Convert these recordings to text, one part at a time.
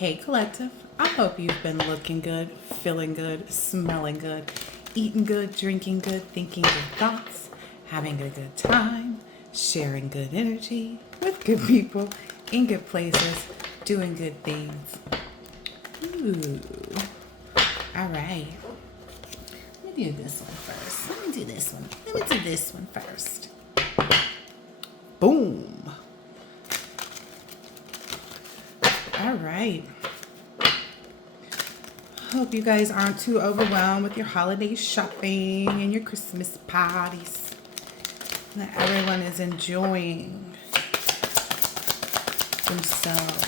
Hey Collective, I hope you've been looking good, feeling good, smelling good, eating good, drinking good, thinking good thoughts, having a good time, sharing good energy with good people, in good places, doing good things. Ooh. All right. Let me do this one first. Let me do this one. Let me do this one first. Boom. All right. Hope you guys aren't too overwhelmed with your holiday shopping and your Christmas parties. That everyone is enjoying themselves.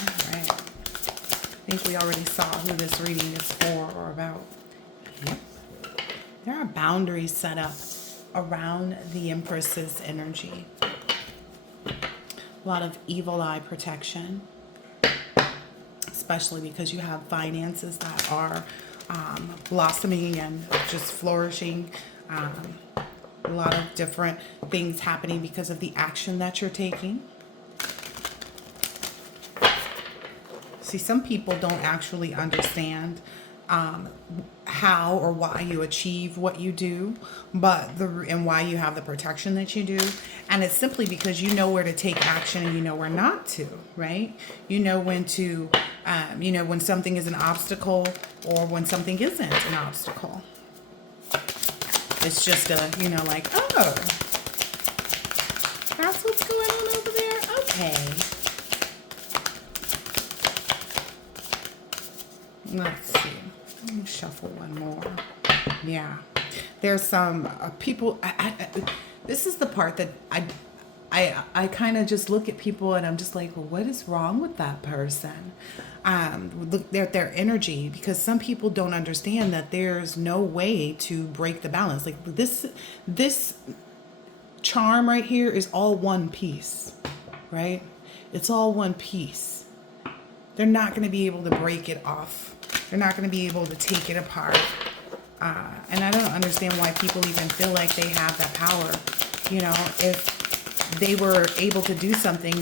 All right. I think we already saw who this reading is for or about. Yep. There are boundaries set up around the Empress's energy. A lot of evil eye protection, especially because you have finances that are blossoming and just flourishing. A lot of different things happening because of the action that you're taking. See, some people don't actually understand how or why you achieve what you do, and why you have the protection that you do. And it's simply because you know where to take action and you know where not to, right? You know when to, when something is an obstacle or when something isn't an obstacle. It's just like, oh, that's what's going on over there? Okay. Let's see. Let me shuffle one more. Yeah. There's some people. This is the part that I kind of just look at people and I'm just like, well, what is wrong with that person? Look at their energy, because some people don't understand that there's no way to break the balance. Like this charm right here is all one piece, right? It's all one piece. They're not going to be able to break it off. They're not going to be able to take it apart. And I don't understand why people even feel like they have that power. If they were able to do something,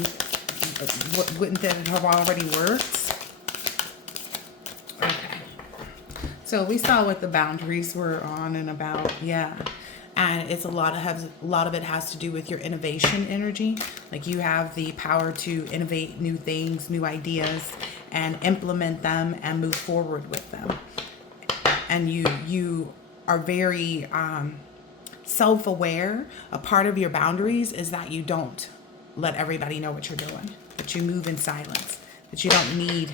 wouldn't that have already worked? Okay. So we saw what the boundaries were on and about. Yeah. And it's a lot of it has to do with your innovation energy. Like you have the power to innovate new things, new ideas, and implement them and move forward with them. And you are very self-aware. A part of your boundaries is that you don't let everybody know what you're doing, that you move in silence, that you don't need,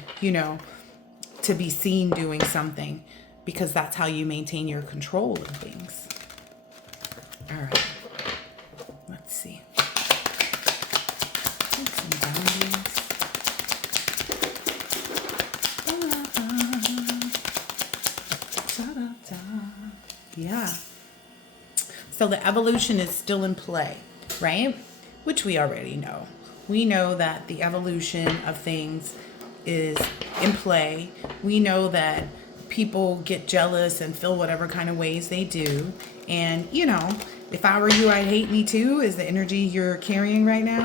to be seen doing something, because that's how you maintain your control of things. All right, let's see. Some boundaries. Yeah. So the evolution is still in play, right? Which we already know. We know that the evolution of things is in play. We know that people get jealous and feel whatever kind of ways they do. And, if I were you, I'd hate me too, is the energy you're carrying right now.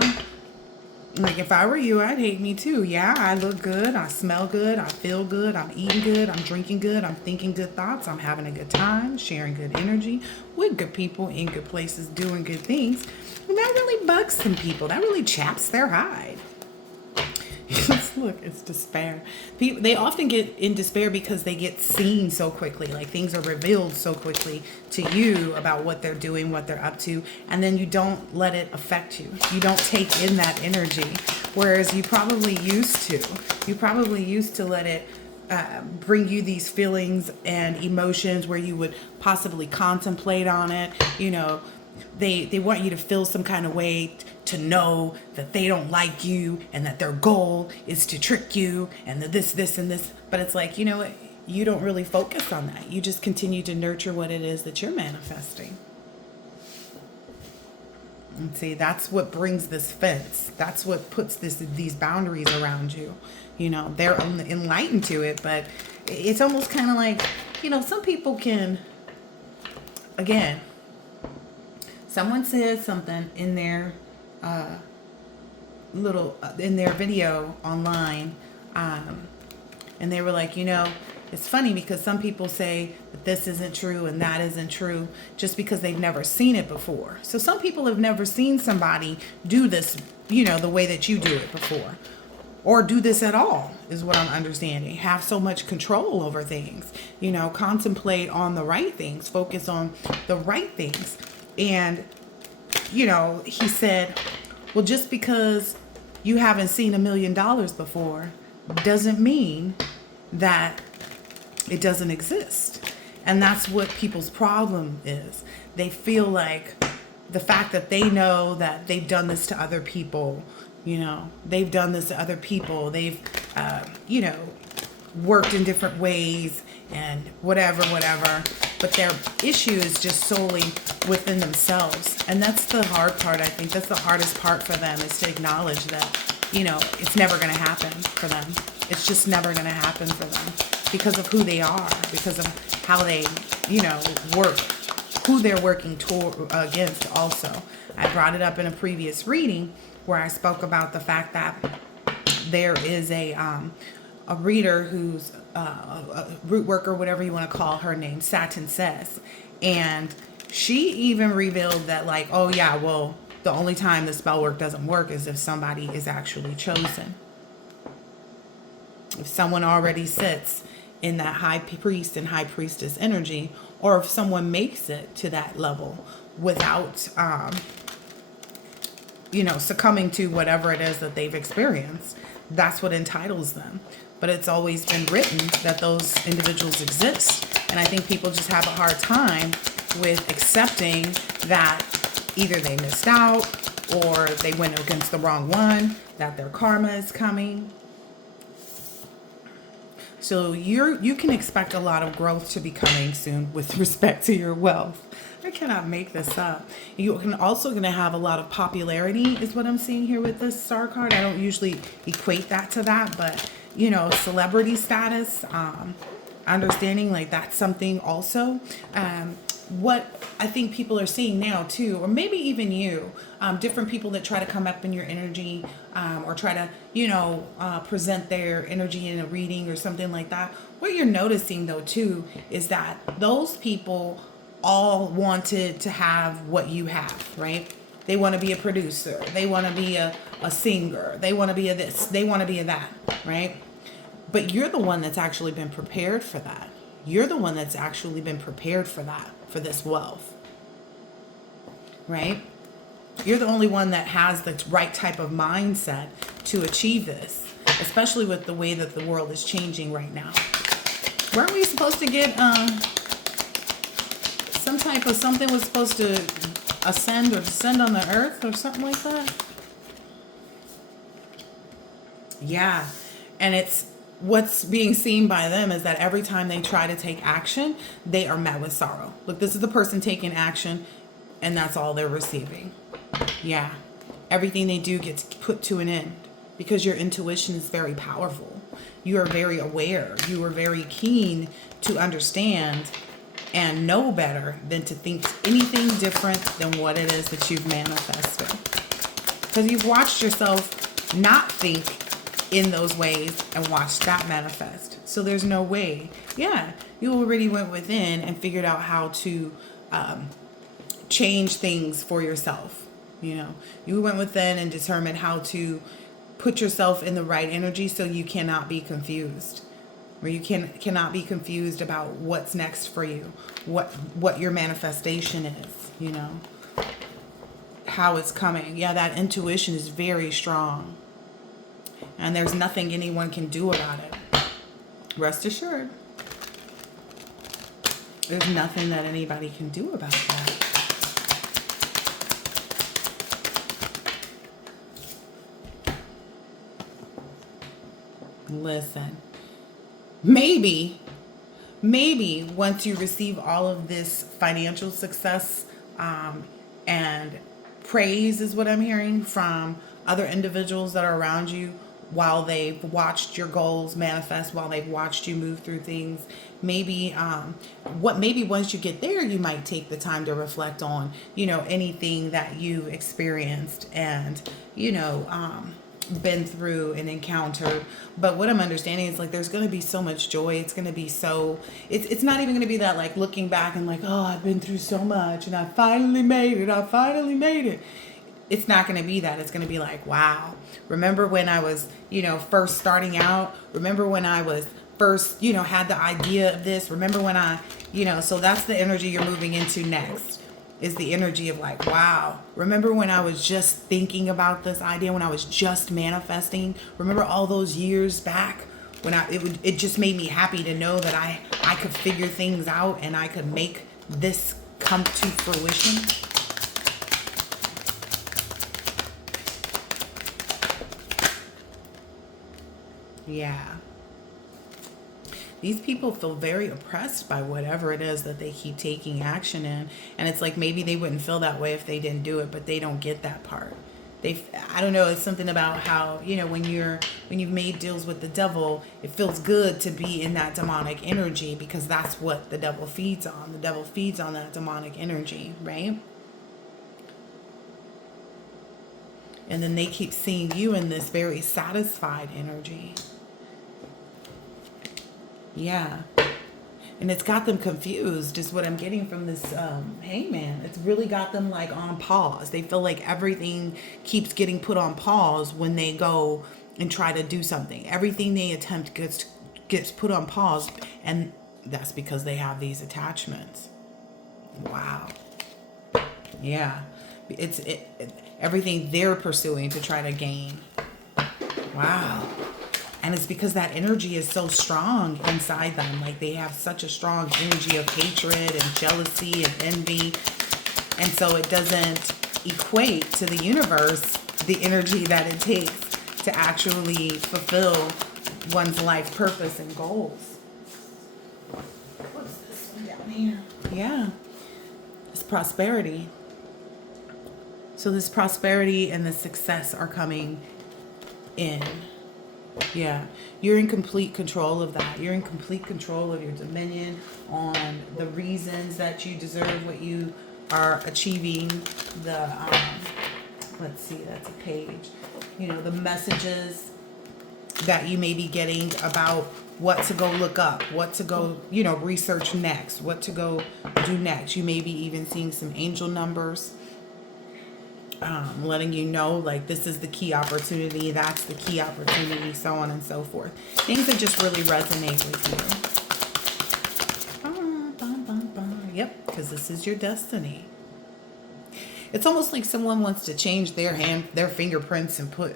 Like, if I were you, I'd hate me too. Yeah, I look good. I smell good. I feel good. I'm eating good. I'm drinking good. I'm thinking good thoughts. I'm having a good time, sharing good energy with good people in good places, doing good things. And that really bugs some people. That really chaps their hide. Look, it's despair. People, they often get in despair because they get seen so quickly. Like things are revealed so quickly to you about what they're doing, what they're up to, and then you don't let it affect you. You don't take in that energy, whereas you probably used to. You probably used to let it bring you these feelings and emotions where you would possibly contemplate on it. They want you to feel some kind of way to know that they don't like you and that their goal is to trick you and this, and this. But it's like, you don't really focus on that. You just continue to nurture what it is that you're manifesting. And see, that's what brings this fence. That's what puts these boundaries around you. They're enlightened to it, but it's almost kind of like, some people can, again, someone said something in their little in their video online, and they were like, it's funny because some people say that this isn't true and that isn't true just because they've never seen it before. So some people have never seen somebody do this, the way that you do it before, or do this at all, is what I'm understanding. Have so much control over things, contemplate on the right things, focus on the right things. And, he said, well, just because you haven't seen $1 million before doesn't mean that it doesn't exist. And that's what people's problem is. They feel like the fact that they know that they've done this to other people, they've done this to other people, they've, worked in different ways and whatever, but their issue is just solely within themselves. And that's the hard part. I think that's the hardest part for them, is to acknowledge that, it's never going to happen for them. It's just never going to happen for them because of who they are, because of how they, work, who they're working against also. I brought it up in a previous reading where I spoke about the fact that there is a reader who's a root worker, whatever you want to call her name, Satin Says. And she even revealed that, like, oh yeah, well, the only time the spell work doesn't work is if somebody is actually chosen. If someone already sits in that high priest and high priestess energy, or if someone makes it to that level without, succumbing to whatever it is that they've experienced, that's what entitles them. But it's always been written that those individuals exist. And I think people just have a hard time with accepting that either they missed out or they went against the wrong one, that their karma is coming. So you can expect a lot of growth to be coming soon with respect to your wealth. I cannot make this up. You can also going to have a lot of popularity, is what I'm seeing here with this star card. I don't usually equate that to that, but celebrity status, understanding like that's something also. What I think people are seeing now too, or maybe even you, different people that try to come up in your energy, or try to, present their energy in a reading or something like that. What you're noticing though too is that those people all wanted to have what you have, right? They want to be a producer. They want to be a singer. They want to be a this. They want to be a that, right? But you're the one that's actually been prepared for that. You're the one that's actually been prepared for that, for this wealth, right? You're the only one that has the right type of mindset to achieve this, especially with the way that the world is changing right now. Weren't we supposed to get some type of something was supposed to ascend or descend on the earth or something like that? Yeah. And it's what's being seen by them is that every time they try to take action, they are met with sorrow. Look, this is the person taking action, and that's all they're receiving. Yeah. Everything they do gets put to an end because your intuition is very powerful. You are very aware. You are very keen to understand and know better than to think anything different than what it is that you've manifested. Because you've watched yourself not think in those ways and watched that manifest. So there's no way. Yeah, you already went within and figured out how to change things for yourself. You went within and determined how to put yourself in the right energy so you cannot be confused. Or you cannot be confused about what's next for you, what your manifestation is, how it's coming. Yeah, that intuition is very strong. And there's nothing anyone can do about it. Rest assured. There's nothing that anybody can do about that. Listen. Maybe once you receive all of this financial success and praise is what I'm hearing from other individuals that are around you while they've watched your goals manifest, while they've watched you move through things, maybe once you get there, you might take the time to reflect on, anything that you've experienced and, been through and encountered. But what I'm understanding is like there's going to be so much joy. It's going to be so it's not even going to be that like looking back and like, oh, I've been through so much and I finally made it. I finally made it. It's not going to be that. It's going to be like, wow. Remember when I was, first starting out? Remember when I was first, had the idea of this? Remember when so that's the energy you're moving into next, is the energy of like, wow. Remember when I was just thinking about this idea, when I was just manifesting? Remember all those years back when it just made me happy to know that I could figure things out and I could make this come to fruition? Yeah. These people feel very oppressed by whatever it is that they keep taking action in. And it's like maybe they wouldn't feel that way if they didn't do it, but they don't get that part. I don't know, it's something about how, when you've made deals with the devil, it feels good to be in that demonic energy because that's what the devil feeds on. The devil feeds on that demonic energy, right? And then they keep seeing you in this very satisfied energy. Yeah. And it's got them confused is what I'm getting from this hangman. It's really got them like on pause. They feel like everything keeps getting put on pause when they go and try to do something. Everything they attempt gets put on pause, and that's because they have these attachments. Wow. Yeah. It's everything they're pursuing to try to gain. Wow. And it's because that energy is so strong inside them. Like they have such a strong energy of hatred and jealousy and envy. And so it doesn't equate to the universe the energy that it takes to actually fulfill one's life purpose and goals. What's this one down here? Yeah. It's prosperity. So this prosperity and the success are coming in. Yeah, you're in complete control of that. You're in complete control of your dominion on the reasons that you deserve what you are achieving. Let's see, that's a page. The messages that you may be getting about what to go look up, what to go, research next, what to go do next. You may be even seeing some angel numbers. Letting you know like this is the key opportunity, that's the key opportunity, so on and so forth. Things that just really resonate with you. Yep, because this is your destiny. It's almost like someone wants to change their fingerprints and put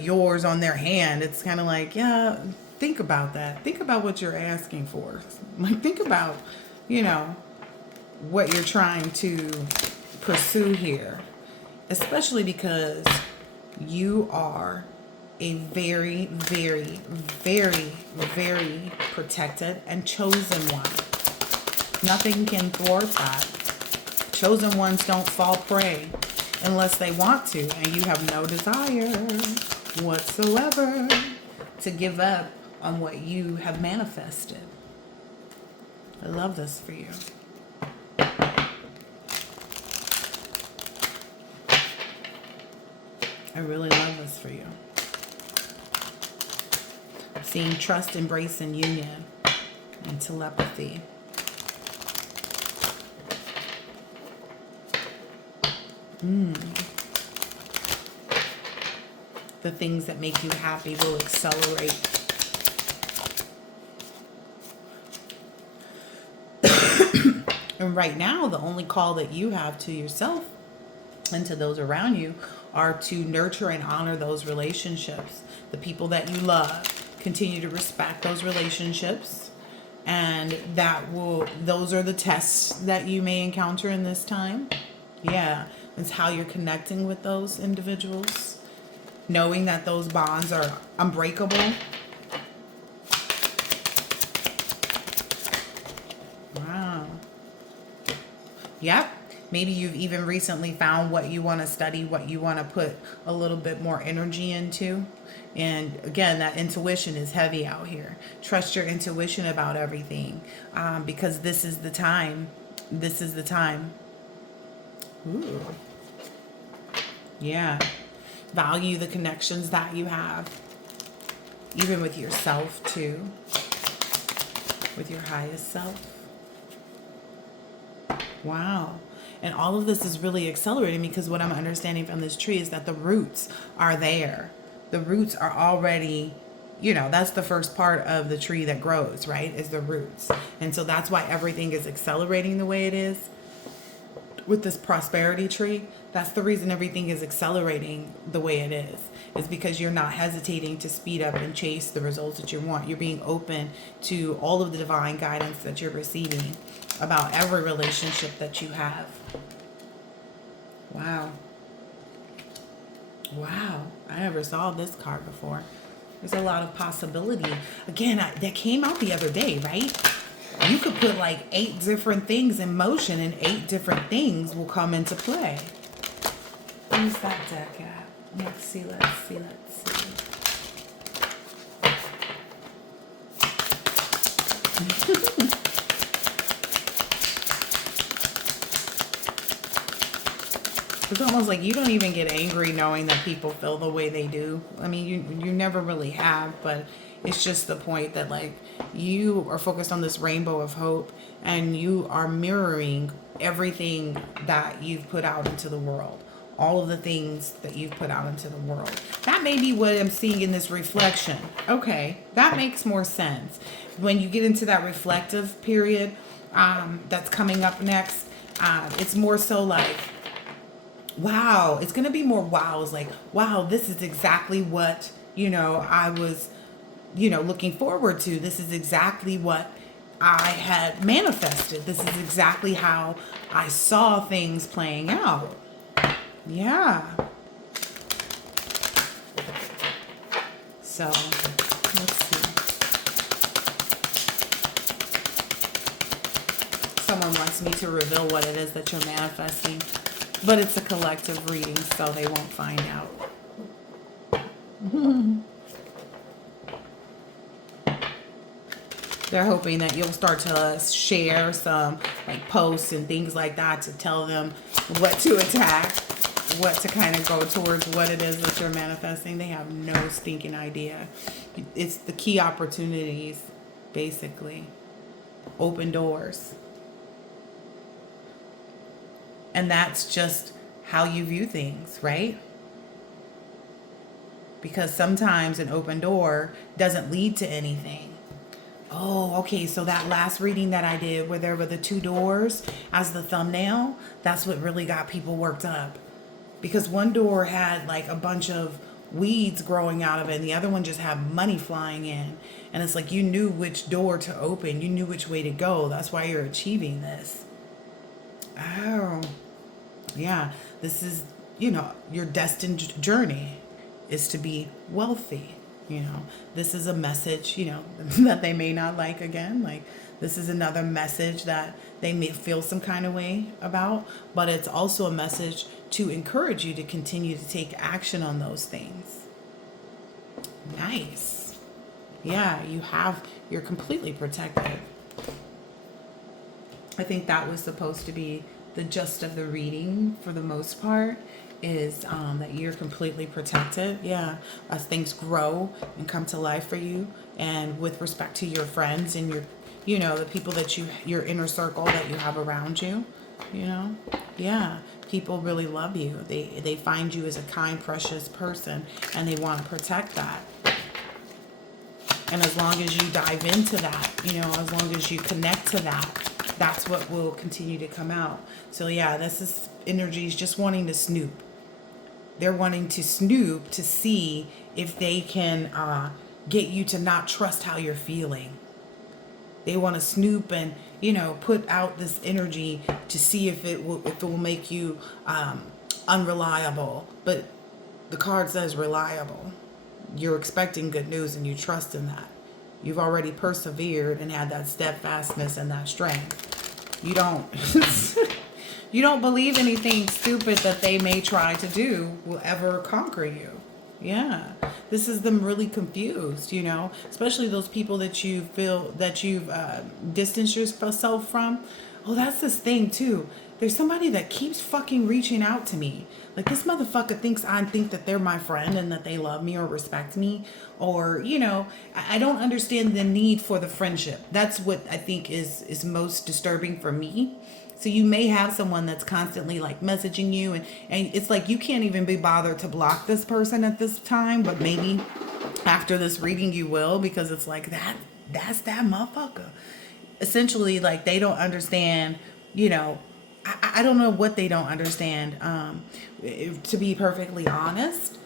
yours on their hand. It's kind of like, yeah, think about that. Think about what you're asking for. Like think about, what you're trying to pursue here, especially because you are a very, very, very, very protected and chosen one. Nothing can thwart that. Chosen ones don't fall prey unless they want to, and you have no desire whatsoever to give up on what you have manifested. I love this for you. I really love this for you. Seeing trust, embrace, and union, and telepathy. The things that make you happy will accelerate. And right now, the only call that you have to yourself and to those around you are to nurture and honor those relationships. The people that you love, continue to respect those relationships, and those are the tests that you may encounter in this time. Yeah, it's how you're connecting with those individuals, knowing that those bonds are unbreakable. Wow. Yep. Maybe you've even recently found what you want to study, what you want to put a little bit more energy into. And again, that intuition is heavy out here. Trust your intuition about everything, because this is the time. This is the time. Ooh. Yeah. Value the connections that you have, even with yourself too, with your highest self. Wow. And all of this is really accelerating because what I'm understanding from this tree is that the roots are there. The roots are already, that's the first part of the tree that grows, right? Is the roots. And so that's why everything is accelerating the way it is with this prosperity tree. That's the reason everything is accelerating the way it is because you're not hesitating to speed up and chase the results that you want. You're being open to all of the divine guidance that you're receiving about every relationship that you have. Wow. Wow. I never saw this card before. There's a lot of possibility. Again, that came out the other day, right? You could put like 8 different things in motion and 8 different things will come into play. Where's that deck at? Let's see. It's almost like you don't even get angry knowing that people feel the way they do. I mean, you never really have, but it's just the point that like you are focused on this rainbow of hope and you are mirroring everything that you've put out into the world. All of the things that you've put out into the world. That may be what I'm seeing in this reflection. Okay, that makes more sense. When you get into that reflective period that's coming up next, it's more so like, wow, it's going to be more wows. Like, wow, this is exactly what, I was, looking forward to. This is exactly what I had manifested. This is exactly how I saw things playing out. Yeah. So, let's see. Someone wants me to reveal what it is that you're manifesting, but it's a collective reading, so they won't find out. They're hoping that you'll start to share some like posts and things like that to tell them what to attack, what to kind of go towards, what it is that you're manifesting. They have no stinking idea. It's the key opportunities, basically. Open doors. And that's just how you view things, right? Because sometimes an open door doesn't lead to anything. Oh, okay, so that last reading that I did where there were the 2 doors as the thumbnail, that's what really got people worked up. Because one door had like a bunch of weeds growing out of it and the other one just had money flying in. And it's like you knew which door to open. You knew which way to go. That's why you're achieving this. Oh, yeah. This is, your destined journey is to be wealthy. This is a message, that they may not like again. Like, this is another message that they may feel some kind of way about, but it's also a message to encourage you to continue to take action on those things. Nice. Yeah, you're completely protected. I think that was supposed to be the gist of the reading for the most part. Is that you're completely protected. Yeah, as things grow and come to life for you, and with respect to your friends and your, the people that your inner circle that you have around you, yeah, people really love you. They find you as a kind, precious person, and they want to protect that. And as long as you dive into that, as long as you connect to that, that's what will continue to come out. So yeah, this is energies just wanting to snoop. They're wanting to snoop to see if they can get you to not trust how you're feeling. They want to snoop and, put out this energy to see if it will make you unreliable. But the card says reliable. You're expecting good news and you trust in that. You've already persevered and had that steadfastness and that strength. You don't... You don't believe anything stupid that they may try to do will ever conquer you. Yeah. This is them really confused, especially those people that you feel that you've distanced yourself from. Oh, that's this thing too. there's somebody that keeps fucking reaching out to me. Like, this motherfucker thinks I think that they're my friend and that they love me or respect me, or, you know, I don't understand the need for the friendship. That's what I think is most disturbing for me. So you may have someone that's constantly like messaging you, and it's like you can't even be bothered to block this person at this time, but maybe after this reading you will, because it's like that's that motherfucker. Essentially, like, they don't understand, you know, I don't know what they don't understand. To be perfectly honest,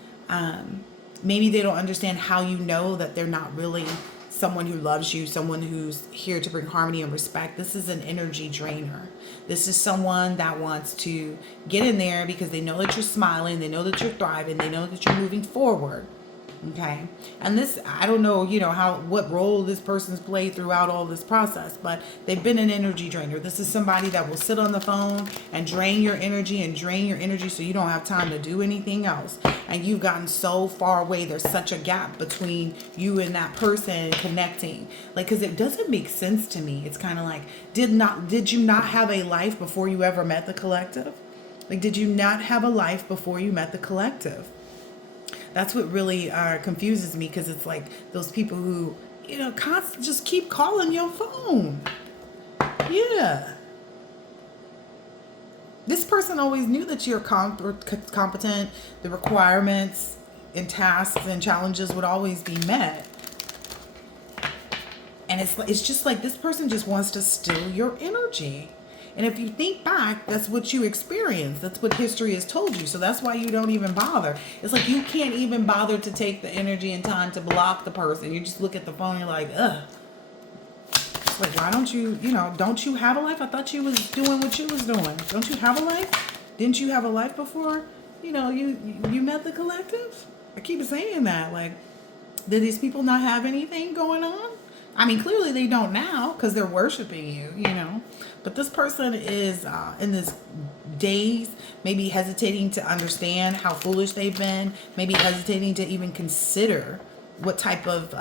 maybe they don't understand how you know that they're not really someone who loves you, someone who's here to bring harmony and respect. This is an energy drainer. This is someone that wants to get in there because they know that you're smiling, they know that you're thriving, they know that you're moving forward. Okay. And this, I don't know, you know, what role this person's played throughout all this process, but they've been an energy drainer. This is somebody that will sit on the phone and drain your energy so you don't have time to do anything else. And you've gotten so far away. There's such a gap between you and that person connecting. Like, cause it doesn't make sense to me. It's kind of like, did you not have a life before you ever met the collective? Like, did you not have a life before you met the collective? That's what really confuses me, because it's like those people who, you know, constantly just keep calling your phone. Yeah. This person always knew that you're competent. The requirements and tasks and challenges would always be met. And it's just like this person just wants to steal your energy. And if you think back, that's what you experienced. That's what history has told you. So that's why you don't even bother. It's like you can't even bother to take the energy and time to block the person. You just look at the phone and you're like, ugh. It's like, why don't you, don't you have a life? I thought you was doing what you was doing. Don't you have a life? Didn't you have a life before, you met the collective? I keep saying that. Like, did these people not have anything going on? I mean, clearly they don't now because they're worshiping you, But this person is in this daze, maybe hesitating to understand how foolish they've been, maybe hesitating to even consider what type of,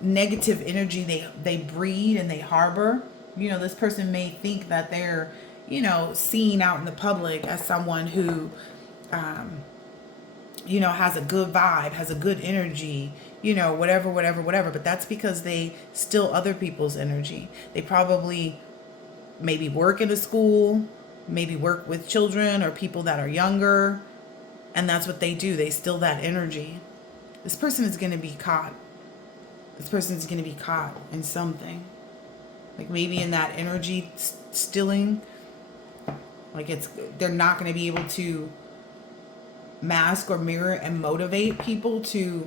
negative energy they breed and they harbor. This person may think that they're, seen out in the public as someone who, has a good vibe, has a good energy, whatever. But that's because they steal other people's energy. They probably maybe work in a school, maybe work with children or people that are younger. And that's what they do. They steal that energy. This person is going to be caught. This person is going to be caught in something. Like maybe in that energy stealing. Like they're not going to be able to mask or mirror and motivate people to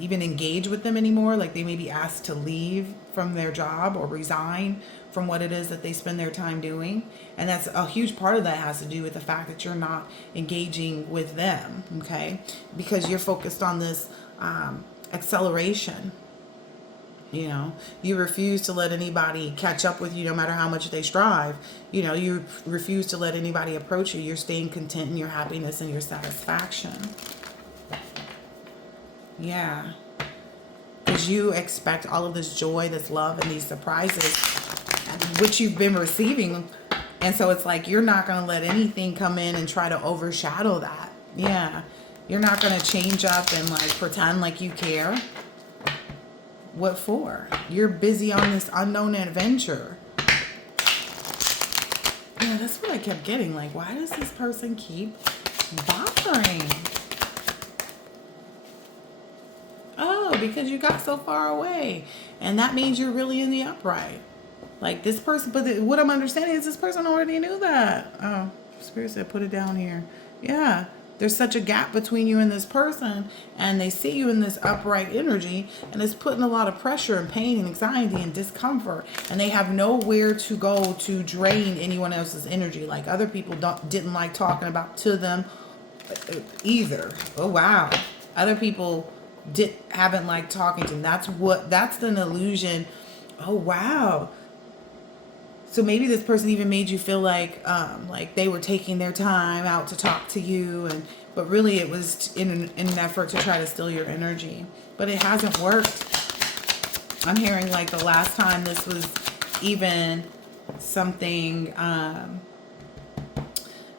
even engage with them anymore. Like they may be asked to leave from their job or resign from what it is that they spend their time doing. And that's a huge part of that has to do with the fact that you're not engaging with them, okay? Because you're focused on this acceleration. You refuse to let anybody catch up with you no matter how much they strive. You refuse to let anybody approach you. You're staying content in your happiness and your satisfaction. Yeah. Because you expect all of this joy, this love, and these surprises, which you've been receiving. And so it's like you're not going to let anything come in and try to overshadow that. Yeah. You're not going to change up and like pretend like you care. What for? You're busy on this unknown adventure. Yeah, that's what I kept getting. Like, why does this person keep bothering? Oh, because you got so far away. And that means you're really in the upright. Like this person, but what I'm understanding is this person already knew that. Oh, Spirit said put it down here. Yeah. There's such a gap between you and this person, and they see you in this upright energy, and it's putting a lot of pressure and pain and anxiety and discomfort, and they have nowhere to go to drain anyone else's energy. Like other people didn't like talking about to them either. Oh wow, other people haven't liked talking to them. That's an illusion. Oh wow. So maybe this person even made you feel like they were taking their time out to talk to you, but really it was in an effort to try to steal your energy. But it hasn't worked. I'm hearing like the last time this was even something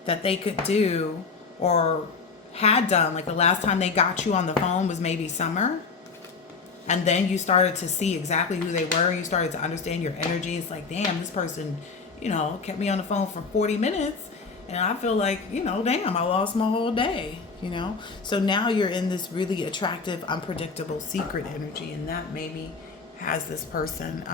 that they could do or had done. Like the last time they got you on the phone was maybe summer. And then you started to see exactly who they were. You started to understand your energy. It's like, damn, this person, kept me on the phone for 40 minutes. And I feel like, damn, I lost my whole day. So now you're in this really attractive, unpredictable secret energy. And that maybe has this person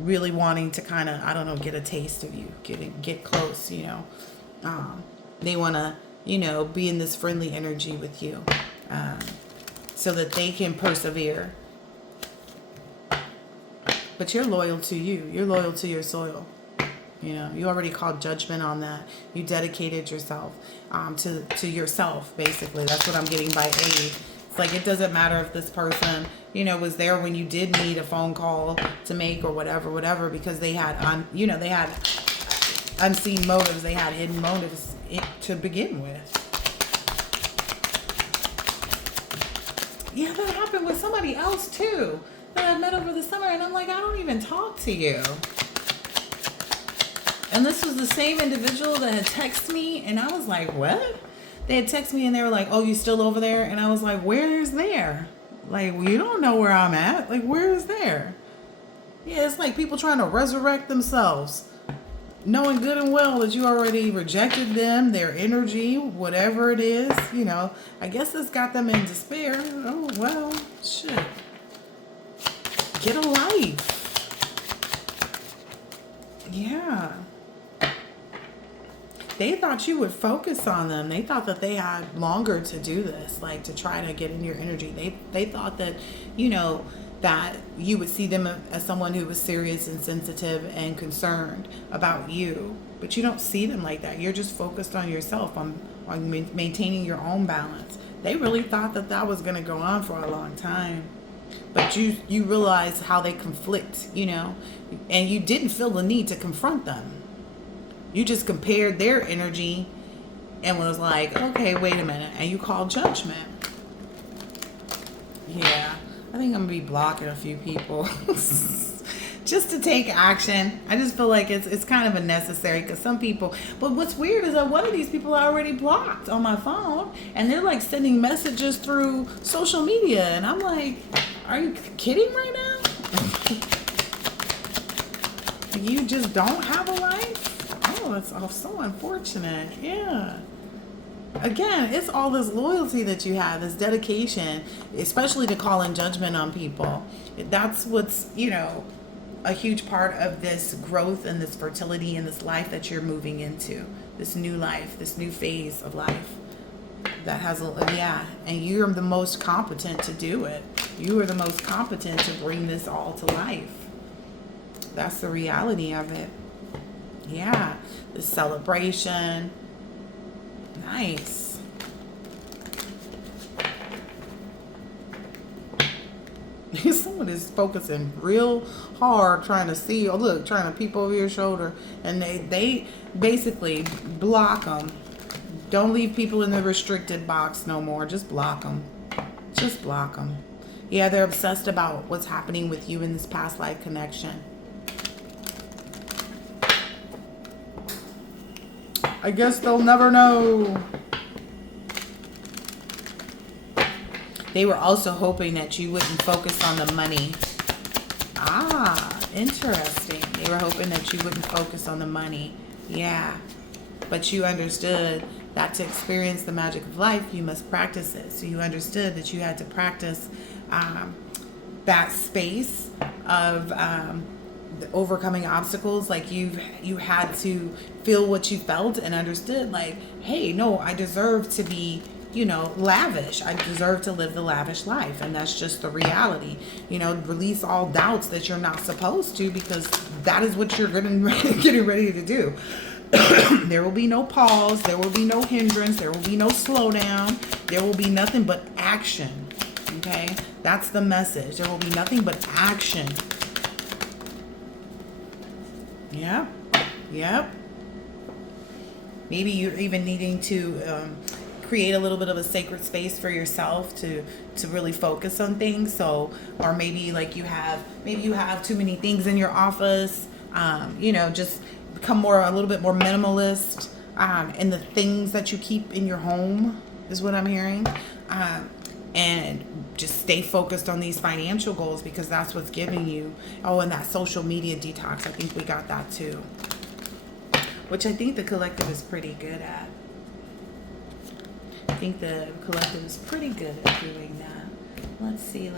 really wanting to kind of, I don't know, get a taste of you, get close. They want to, be in this friendly energy with you. So that they can persevere. But you're loyal to you. You're loyal to your soil. You already called judgment on that. You dedicated yourself to yourself, basically. That's what I'm getting by aid. It's like it doesn't matter if this person, was there when you did need a phone call to make or whatever, because they had, they had unseen motives. They had hidden motives to begin with. Yeah, that happened with somebody else too that I met over the summer, and I'm like, I don't even talk to you. And this was the same individual that had texted me, and I was like, what? They had texted me and they were like, oh, you still over there? And I was like, where's there? Like, well, you don't know where I'm at. Like, where is there? Yeah, it's like people trying to resurrect themselves, knowing good and well that you already rejected them, their energy, whatever it is, I guess it's got them in despair. Oh, well, shit. Get a life. Yeah. They thought you would focus on them. They thought that they had longer to do this, like to try to get in your energy. They thought that, that you would see them as someone who was serious and sensitive and concerned about you. But you don't see them like that. You're just focused on yourself, on maintaining your own balance. They really thought that that was going to go on for a long time. But you realize how they conflict, and you didn't feel the need to confront them. You just compared their energy and was like, okay, wait a minute. And you called judgment. Yeah. I think I'm going to be blocking a few people just to take action. I just feel like it's kind of unnecessary because some people, but what's weird is that one of these people I already blocked on my phone, and they're like sending messages through social media. And I'm like, are you kidding right now? You just don't have a life? Oh, it's so unfortunate. Yeah. Again, it's all this loyalty that you have, this dedication, especially to calling judgment on people. That's what's, a huge part of this growth and this fertility and this life that you're moving into. This new life, this new phase of life. That has and you're the most competent to do it. You are the most competent to bring this all to life. That's the reality of it. Yeah, the celebration. Nice. Someone is focusing real hard trying to see, trying to peep over your shoulder, and they basically block them. Don't leave people in the restricted box no more. Just block them. Just block them. Yeah, they're obsessed about what's happening with you in this past life connection. I guess they'll never know. They were also hoping that you wouldn't focus on the money. Ah, interesting. They were hoping that you wouldn't focus on the money. Yeah. But you understood that to experience the magic of life, you must practice it. So you understood that you had to practice that space of overcoming obstacles. Like you had to feel what you felt and understood, like, hey, no, I deserve to be, lavish. I deserve to live the lavish life. And that's just the reality. Release all doubts that you're not supposed to, because that is what you're getting ready to do. There will be no pause. There will be no hindrance. There will be no slowdown. There will be nothing but action. Okay? That's the message. There will be nothing but action. Yep. Maybe you're even needing to create a little bit of a sacred space for yourself to really focus on things. So, or maybe like you have too many things in your office. Just become a little bit more minimalist in the things that you keep in your home is what I'm hearing. And just stay focused on these financial goals, because that's what's giving you. Oh, and that social media detox, I think we got that too, which I think the collective is pretty good at. I think the collective is pretty good at doing that. Let's see.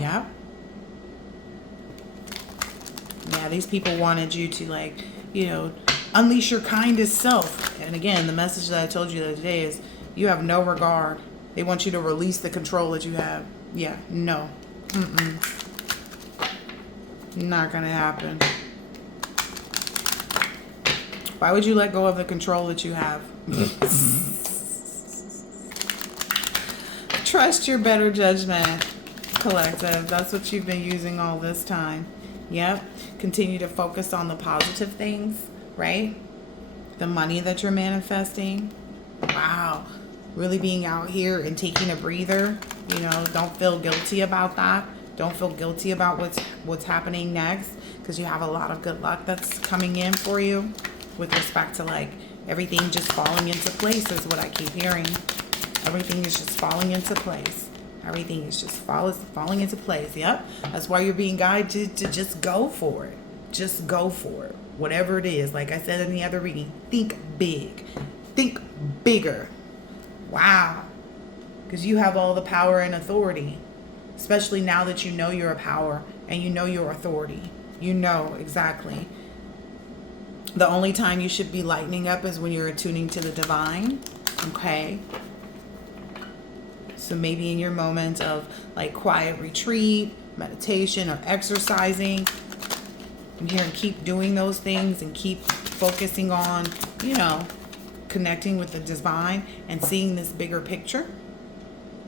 Yep. Yeah, these people wanted you to unleash your kindest self. And again, the message that I told you the other day is you have no regard. They want you to release the control that you have. Yeah, no. Not gonna happen. Why would you let go of the control that you have? Trust your better judgment, collective. That's what you've been using all this time. Yep. Continue to focus on the positive things, right? The money that you're manifesting. Wow. Really being out here and taking a breather. Don't feel guilty about that. Don't feel guilty about what's happening next, because you have a lot of good luck that's coming in for you with respect to everything just falling into place is what I keep hearing. Everything is just falling into place. Everything is just falling into place. Yep. That's why you're being guided to just go for it. Just go for it. Whatever it is. Like I said in the other reading, think big. Think bigger. Wow. Because you have all the power and authority. Especially now that you know you're a power and you know your authority. You know exactly. The only time you should be lightening up is when you're attuning to the divine. Okay. So maybe in your moment of quiet retreat, meditation, or exercising, and here and keep doing those things and keep focusing on, connecting with the divine and seeing this bigger picture.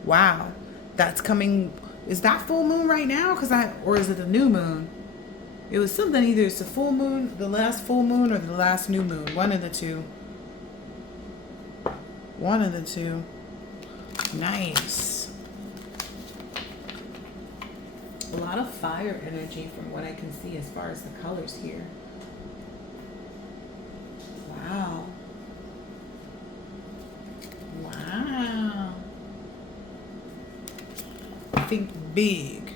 Wow. That's coming. Is that full moon right now? Or is it the new moon? It was something, either it's the full moon, the last full moon, or the last new moon. One of the two. Nice. A lot of fire energy from what I can see as far as the colors here. Wow. Think big.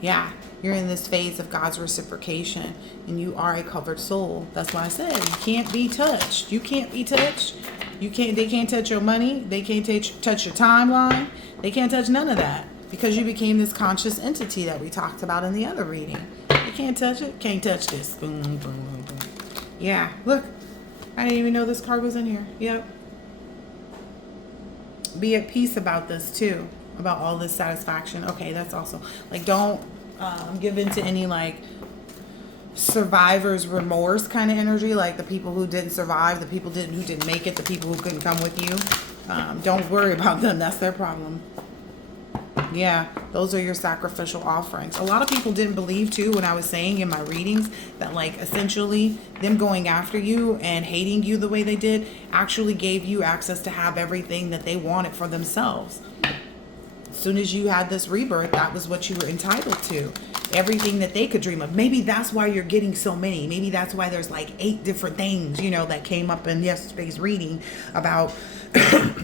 Yeah. You're in this phase of God's reciprocation, and you are a covered soul. That's why I said you can't be touched. You can't be touched. They can't touch your money. They can't touch your timeline. They can't touch none of that, because you became this conscious entity that we talked about in the other reading. You can't touch it. Can't touch this. Boom, boom, boom, boom. Yeah. Look. I didn't even know this card was in here. Yep. Be at peace about this too. About all this satisfaction. Okay, that's also don't give into any survivor's remorse kind of energy, the people who didn't survive, the people who didn't make it, the people who couldn't come with you. Don't worry about them. That's their problem. Yeah, those are your sacrificial offerings. A lot of people didn't believe too when I was saying in my readings that essentially them going after you and hating you the way they did actually gave you access to have everything that they wanted for themselves. As soon as you had this rebirth, that was what you were entitled to. Everything that they could dream of. Maybe that's why you're getting so many. Maybe that's why there's 8 different things, that came up in yesterday's reading about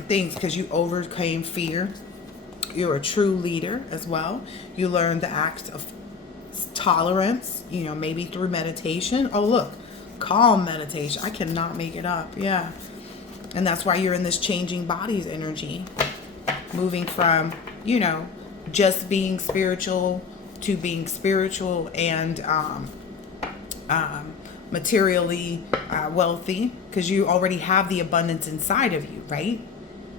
things, because you overcame fear. You're a true leader as well. You learned the act of tolerance, maybe through meditation. Oh, look, calm meditation. I cannot make it up. Yeah. And that's why you're in this changing bodies energy. Moving from, just being spiritual to being spiritual and materially wealthy, because you already have the abundance inside of you, right?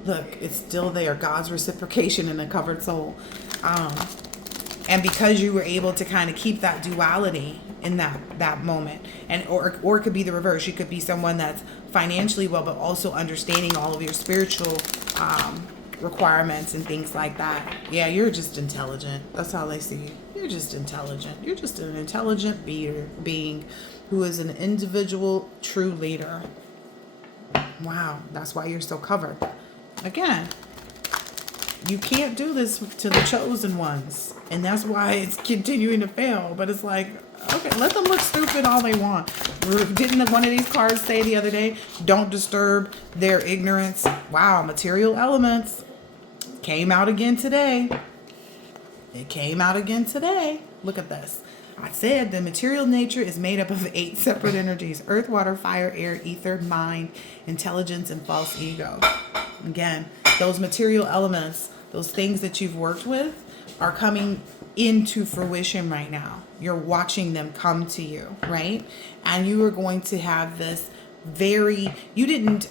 Look, it's still there. God's reciprocation in a covered soul. And because you were able to kind of keep that duality in that moment, and or it could be the reverse. You could be someone that's financially well, but also understanding all of your spiritual requirements and things like that. Yeah, you're just intelligent. That's how they see you. You're just intelligent. You're just an intelligent being. who is an individual true leader. Wow, that's why you're so covered. Again, you can't do this to the chosen ones. And that's why it's continuing to fail. But it's like, okay, let them look stupid all they want. Didn't one of these cards say the other day, don't disturb their ignorance? Wow, material elements came out again today. It came out again today. Look at this. I said the material nature is made up of 8 separate energies: earth, water, fire, air, ether, mind, intelligence, and false ego. Again, those material elements, those things that you've worked with, are coming into fruition right now. You're watching them come to you, right? And you are going to have this you didn't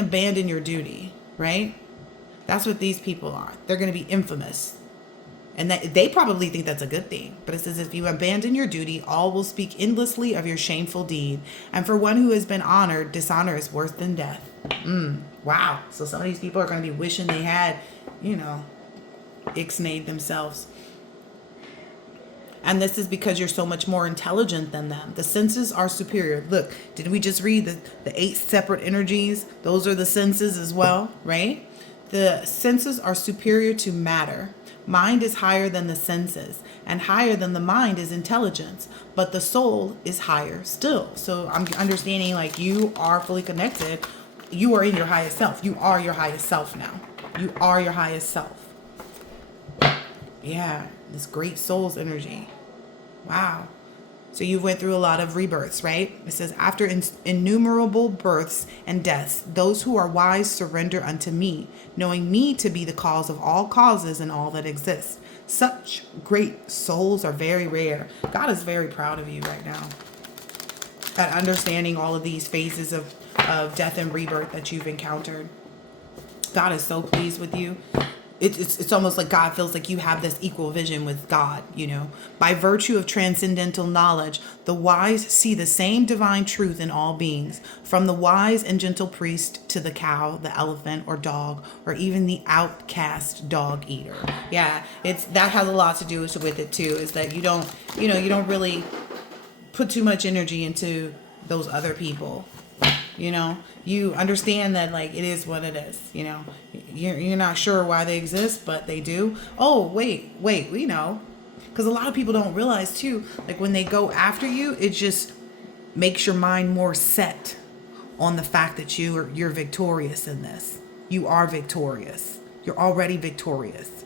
abandon your duty, right? That's what these people are. They're going to be infamous. And that they probably think that's a good thing. But it says, if you abandon your duty, all will speak endlessly of your shameful deed. And for one who has been honored, dishonor is worse than death. Wow. So some of these people are going to be wishing they had, ixnayed themselves. And this is because you're so much more intelligent than them. The senses are superior. Look, did we just read the 8 separate energies? Those are the senses as well, right? The senses are superior to matter. Mind is higher than the senses, and higher than the mind is intelligence, but the soul is higher still. So I'm understanding, like, you are fully connected. You are in your highest self. You are your highest self now. You are your highest self. Yeah, this great soul's energy. Wow. So you went through a lot of rebirths, right? It says, after innumerable births and deaths, those who are wise surrender unto me, knowing me to be the cause of all causes and all that exists. Such great souls are very rare. God is very proud of you right now. At understanding all of these phases of death and rebirth that you've encountered. God is so pleased with you. It's almost like God feels like you have this equal vision with God, By virtue of transcendental knowledge, the wise see the same divine truth in all beings, from the wise and gentle priest to the cow, the elephant or dog, or even the outcast dog eater. Yeah, that has a lot to do with it too, is that you don't really put too much energy into those other people. You understand that, like, it is what it is. You're not sure why they exist, but they do. Oh, wait, we know. Because a lot of people don't realize too, like, when they go after you, it just makes your mind more set on the fact that you're victorious in this. You are victorious. You're already victorious.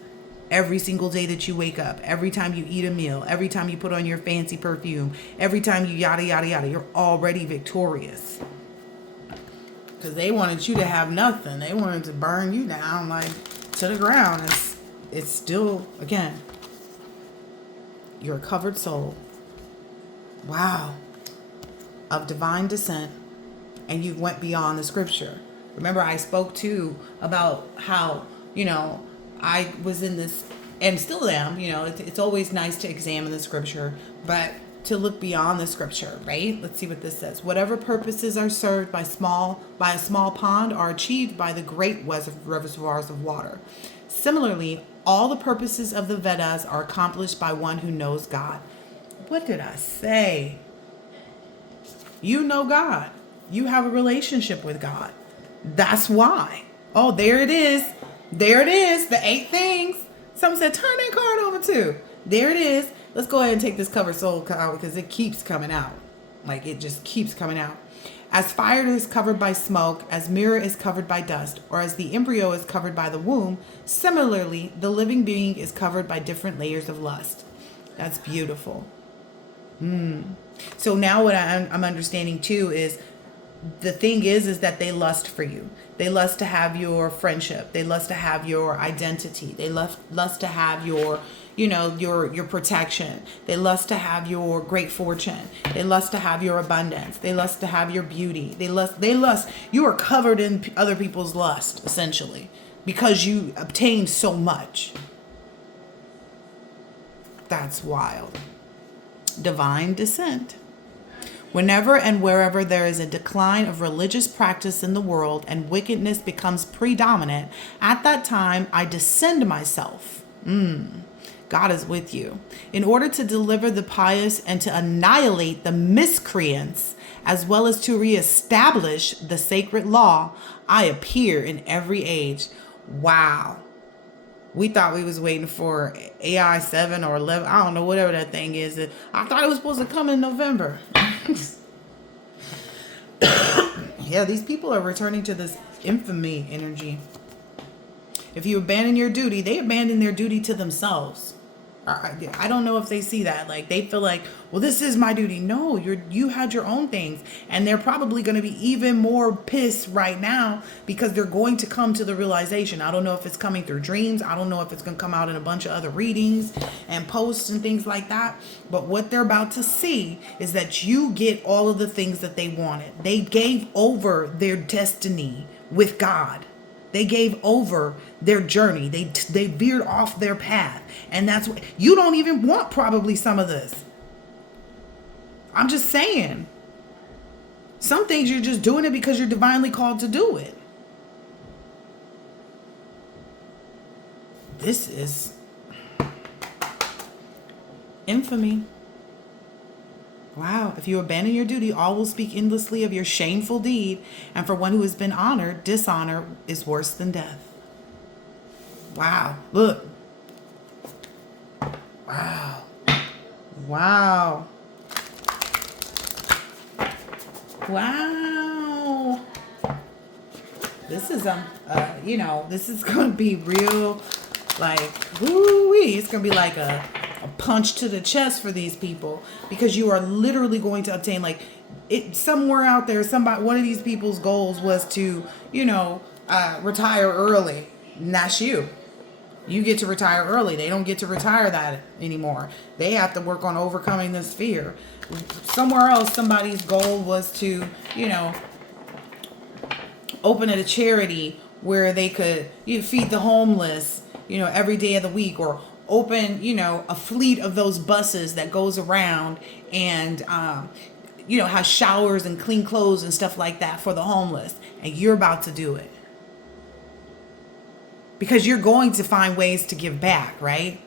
Every single day that you wake up, every time you eat a meal, every time you put on your fancy perfume, every time you yada, yada, yada, you're already victorious. Because they wanted you to have nothing. They wanted to burn you down, like, to the ground. It's still, again, you're a covered soul. Wow. Of divine descent. And you went beyond the scripture. Remember, I spoke too about how, I was in this, and still am, it's always nice to examine the scripture, but to look beyond the scripture, right? Let's see what this says. Whatever purposes are served by a small pond are achieved by the great reservoirs of water. Similarly, all the purposes of the Vedas are accomplished by one who knows God. What did I say? You know God. You have a relationship with God. That's why. Oh, there it is. There it is. The 8 things. Someone said, turn that card over too. There it is. Let's go ahead and take this covered soul out because it keeps coming out. Like, it just keeps coming out. As fire is covered by smoke, as mirror is covered by dust, or as the embryo is covered by the womb, similarly, the living being is covered by different layers of lust. That's beautiful. So now what I'm understanding too is the thing is that they lust for you. They lust to have your friendship. They lust to have your identity. They lust to have your your protection. They lust to have your great fortune. They lust to have your abundance. They lust to have your beauty. They lust. You are covered in other people's lust, essentially, because you obtained so much. That's wild. Divine descent. Whenever and wherever there is a decline of religious practice in the world and wickedness becomes predominant, at that time I descend myself. God is with you. In order to deliver the pious and to annihilate the miscreants, as well as to reestablish the sacred law, I appear in every age. Wow. We thought we was waiting for AI 7 or 11. I don't know, whatever that thing is. I thought it was supposed to come in November. Yeah, these people are returning to this infamy energy. If you abandon your duty, they abandon their duty to themselves. I don't know if they see that. Like, they feel like, well, this is my duty. No, you had your own things. And they're probably going to be even more pissed right now because they're going to come to the realization. I don't know if it's coming through dreams. I don't know if it's going to come out in a bunch of other readings and posts and things like that. But what they're about to see is that you get all of the things that they wanted. They gave over their destiny with God. They gave over their journey. They veered off their path. And that's what you don't even want, probably, some of this. I'm just saying. Some things you're just doing it because you're divinely called to do it. This is infamy. Wow. If you abandon your duty, all will speak endlessly of your shameful deed. And for one who has been honored, dishonor is worse than death. Wow. Look. Wow. Wow. Wow. This is, this is going to be real, like, woo-wee. It's going to be like a punch to the chest for these people, because you are literally going to obtain, like, it somewhere out there, one of these people's goals was to, retire early. And that's you. You get to retire early. They don't get to retire that anymore. They have to work on overcoming this fear. Somewhere else, somebody's goal was to, open a charity where they could feed the homeless, every day of the week, or open, a fleet of those buses that goes around and, has showers and clean clothes and stuff like that for the homeless. And you're about to do it. Because you're going to find ways to give back, right?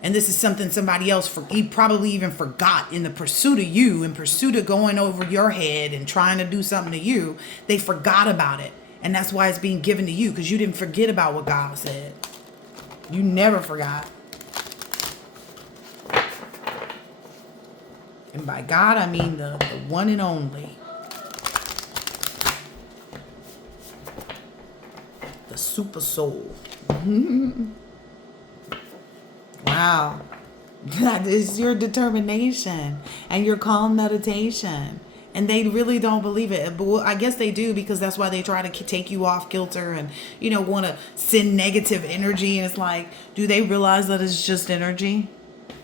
And this is something somebody else he probably even forgot in the pursuit of you, in pursuit of going over your head and trying to do something to you. They forgot about it. And that's why it's being given to you, because you didn't forget about what God said. You never forgot. And by God, I mean the one and only. The super soul. Wow. That is your determination and your calm meditation. And they really don't believe it. But I guess they do, because that's why they try to take you off kilter and, want to send negative energy. And it's like, do they realize that it's just energy?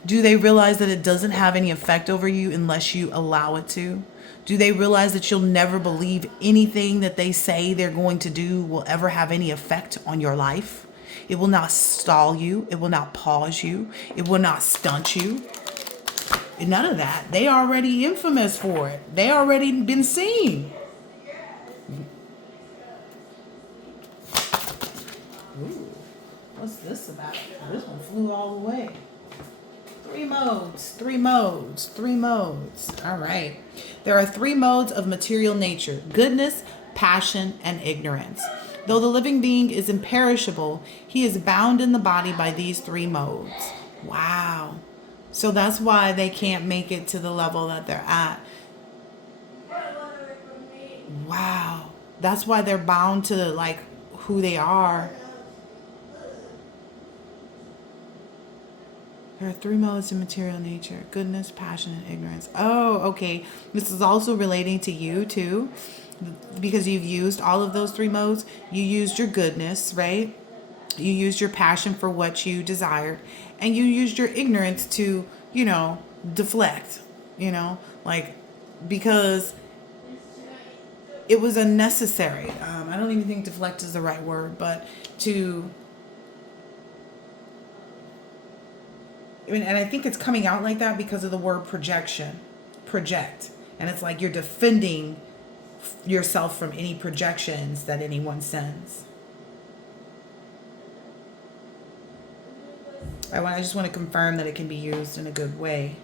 Do they realize that it doesn't have any effect over you unless you allow it to? Do they realize that you'll never believe anything that they say they're going to do will ever have any effect on your life? It will not stall you. It will not pause you. It will not stunt you. None of that. They already infamous for it. They already been seen. Ooh, what's this about? This one flew all the way. 3 modes. All right. There are 3 modes of material nature: goodness, passion, and ignorance. Though the living being is imperishable, he is bound in the body by these 3 modes. Wow. So that's why they can't make it to the level that they're at. Wow. That's why they're bound to, like, who they are. There are 3 modes of material nature: goodness, passion, and ignorance. Oh, okay. This is also relating to you, too, because you've used all of those 3 modes. You used your goodness, right? You used your passion for what you desired, and you used your ignorance to, deflect, because it was unnecessary. I don't even think deflect is the right word, but and I think it's coming out like that because of the word project. And it's like you're defending yourself from any projections that anyone sends. I just want to confirm that it can be used in a good way.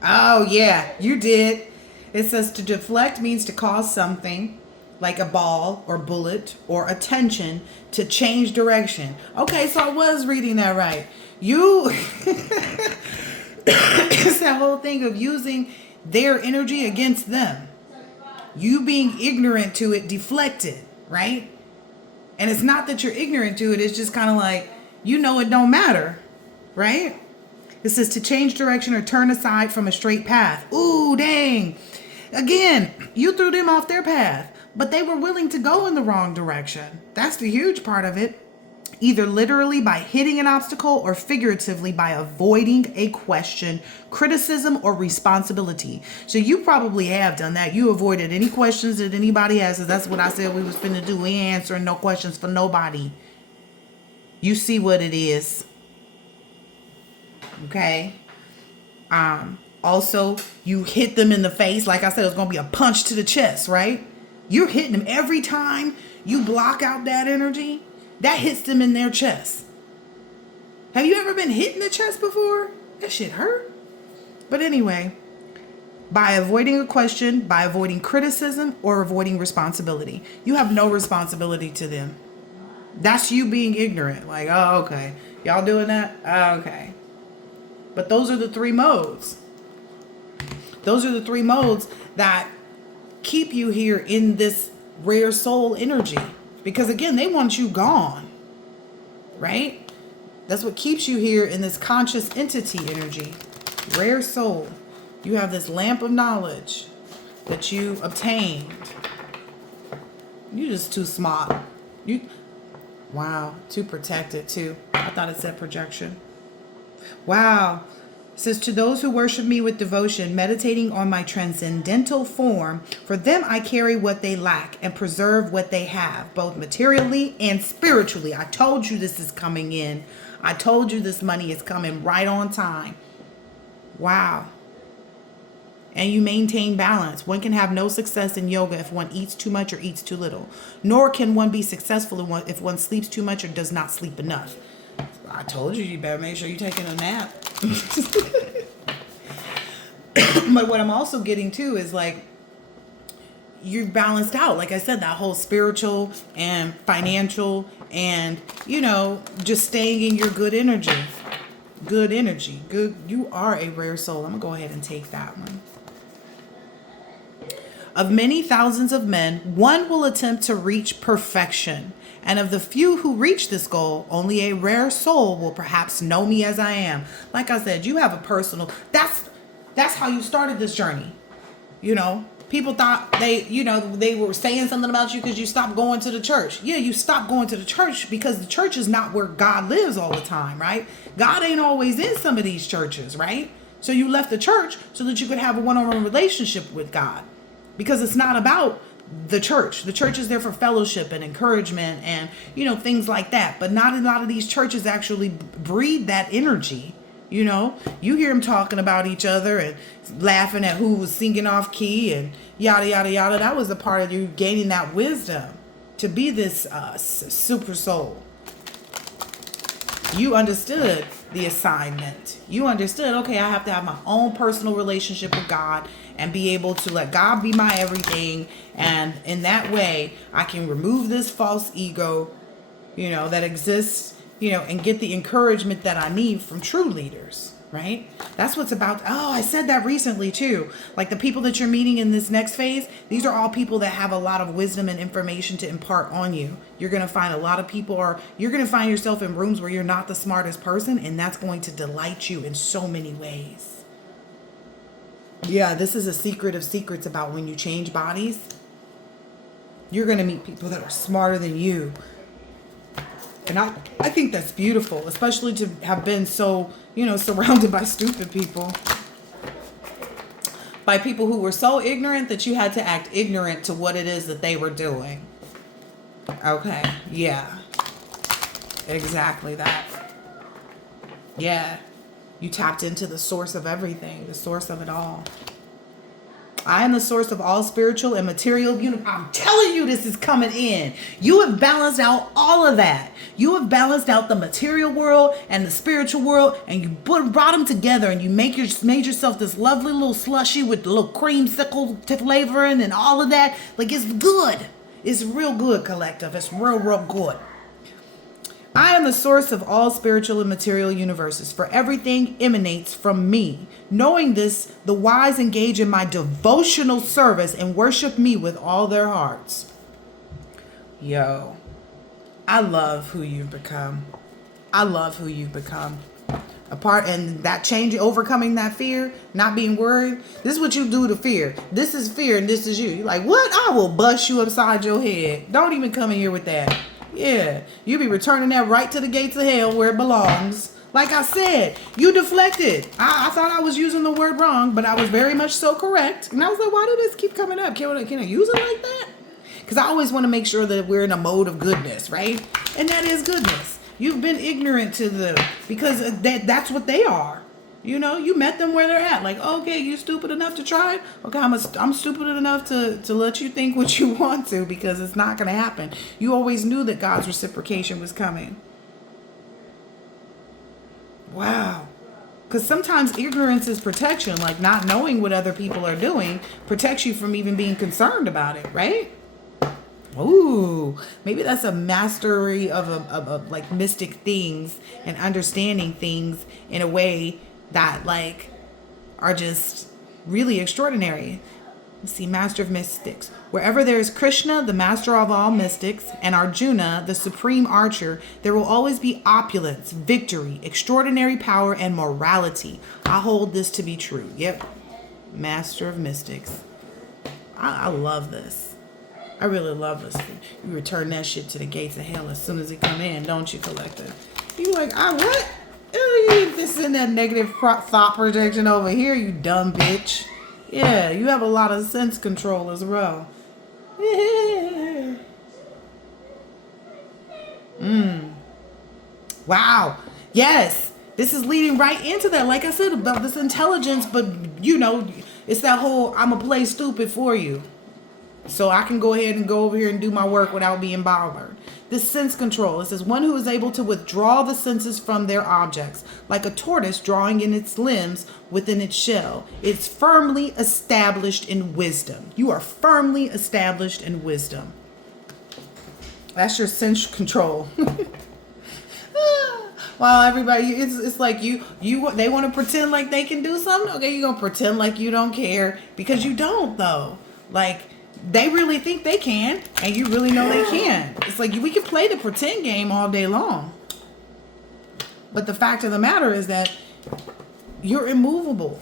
Oh, yeah, you did. It says to deflect means to cause something like a ball or bullet or attention to change direction. Okay, so I was reading that right. You, it's that whole thing of using their energy against them. You being ignorant to it, deflected, right? And it's not that you're ignorant to it, it's just kind of like, you know, it don't matter, right? It says to change direction or turn aside from a straight path. Ooh, dang. Again, you threw them off their path, but they were willing to go in the wrong direction. That's the huge part of it. Either literally by hitting an obstacle or figuratively by avoiding a question, criticism, or responsibility. So you probably have done that. You avoided any questions that anybody has. That's what I said we was finna do. We ain't answering no questions for nobody. You see what it is. Okay. Also, you hit them in the face. Like I said, it's going to be a punch to the chest, right? You're hitting them every time you block out that energy. That hits them in their chest. Have you ever been hit in the chest before? That shit hurt. But anyway, by avoiding a question, by avoiding criticism, or avoiding responsibility. You have no responsibility to them. That's you being ignorant. Like, oh, okay. Y'all doing that? Oh, okay. But those are the three modes. Those are the three modes that keep you here in this rare soul energy. Because again, they want you gone, right? That's what keeps you here in this conscious entity energy. Rare soul. You have this lamp of knowledge that you obtained. You're just too smart. Wow, too protected too. I thought it said projection. Wow. It says, to those who worship me with devotion, meditating on my transcendental form, for them I carry what they lack and preserve what they have, both materially and spiritually. I told you this is coming in. I told you this money is coming right on time. Wow. And you maintain balance. One can have no success in yoga if one eats too much or eats too little. Nor can one be successful if one sleeps too much or does not sleep enough. I told you, you better make sure you're taking a nap. But what I'm also getting to is like, you've balanced out. Like I said, that whole spiritual and financial and, you know, just staying in your good energy. Good energy. Good. You are a rare soul. I'm going to go ahead and take that one. Of many thousands of men, one will attempt to reach perfection. And of the few who reach this goal, only a rare soul will perhaps know me as I am. Like I said, you have a personal, that's how you started this journey. You know, people thought they were saying something about you because you stopped going to the church. Yeah, you stopped going to the church because the church is not where God lives all the time, right? God ain't always in some of these churches, right? So you left the church so that you could have a one-on-one relationship with God. Because it's not about the church. The church is there for fellowship and encouragement and, you know, things like that. But not a lot of these churches actually breed that energy. You know, you hear them talking about each other and laughing at who was singing off key and yada, yada, yada. That was a part of you gaining that wisdom to be this super soul. You understood the assignment. You understood, okay, I have to have my own personal relationship with God and be able to let God be my everything. And in that way, I can remove this false ego, you know, that exists, you know, and get the encouragement that I need from true leaders, right? That's what's about. Oh, I said that recently too. Like the people that you're meeting in this next phase, these are all people that have a lot of wisdom and information to impart on you. You're going to find a lot of people, or you're going to find yourself in rooms where you're not the smartest person, and that's going to delight you in so many ways. Yeah, this is a secret of secrets about when you change bodies. You're going to meet people that are smarter than you. And I think that's beautiful, especially to have been so, you know, surrounded by stupid people. By people who were so ignorant that you had to act ignorant to what it is that they were doing. Okay, yeah. Exactly that. Yeah. You tapped into the source of everything, the source of it all. I am the source of all spiritual and material universe. I'm telling you, this is coming in. You have balanced out all of that. You have balanced out the material world and the spiritual world, and you brought them together, and you made yourself this lovely little slushy with the little creamsicle flavoring and all of that. Like, it's good. It's real good, collective. It's real good. I am the source of all spiritual and material universes, for everything emanates from me. Knowing this, the wise engage in my devotional service and worship me with all their hearts. Yo, I love who you've become. I love who you've become. And that change, overcoming that fear, not being worried. This is what you do to fear. This is fear and this is you. You're like, what? I will bust you upside your head. Don't even come in here with that. Yeah, you be returning that right to the gates of hell where it belongs. Like I said, you deflected. I thought I was using the word wrong, but I was very much so correct. And I was like, why did this keep coming up? Can I use it like that? Because I always want to make sure that we're in a mode of goodness, right? And that is goodness. You've been ignorant to them because that's what they are. You know, you met them where they're at. Like, okay, you stupid enough to try it? Okay, I'm stupid enough to let you think what you want to, because it's not going to happen. You always knew that God's reciprocation was coming. Wow. Because sometimes ignorance is protection. Like, not knowing what other people are doing protects you from even being concerned about it, right? Ooh, maybe that's a mastery of like mystic things and understanding things in a way that like are just really extraordinary. Let's see, master of mystics. Wherever there is Krishna, the master of all mystics, and Arjuna, the supreme archer, there will always be opulence, victory, extraordinary power, and morality. I hold this to be true. Yep. Master of mystics. I love this. I really love this. You return that shit to the gates of hell as soon as it come in, don't you, collector? You like, what? You this in that negative thought projection over here, you dumb bitch. Yeah, you have a lot of sense control as well. Yeah. Wow. Yes. This is leading right into that. Like I said, about this intelligence, but you know, it's that whole I'ma play stupid for you, so I can go ahead and go over here and do my work without being bothered. This sense control. It says one who is able to withdraw the senses from their objects, like a tortoise drawing in its limbs within its shell. It's firmly established in wisdom. You are firmly established in wisdom. That's your sense control. Well, everybody, it's like they want to pretend like they can do something. Okay, you're gonna pretend like you don't care, because you don't though. Like, they really think they can, and you really know they can. It's like we can play the pretend game all day long, but the fact of the matter is that you're immovable.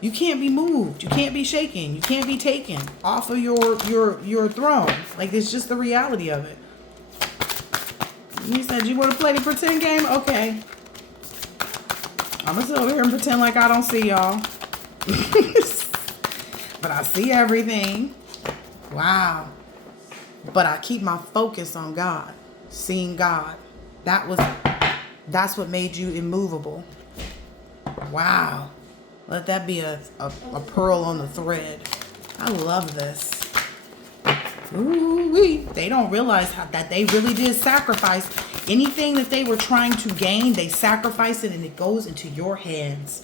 You can't be moved. You can't be shaken. You can't be taken off of your throne. Like, it's just the reality of it. You said you want to play the pretend game? Okay. I'm gonna sit over here and pretend like I don't see y'all. But I see everything. Wow. But I keep my focus on God, seeing God. That's what made you immovable. Wow. Let that be a pearl on the thread. I love this. Ooh-wee. They don't realize that they really did sacrifice anything that they were trying to gain. They sacrifice it, and it goes into your hands.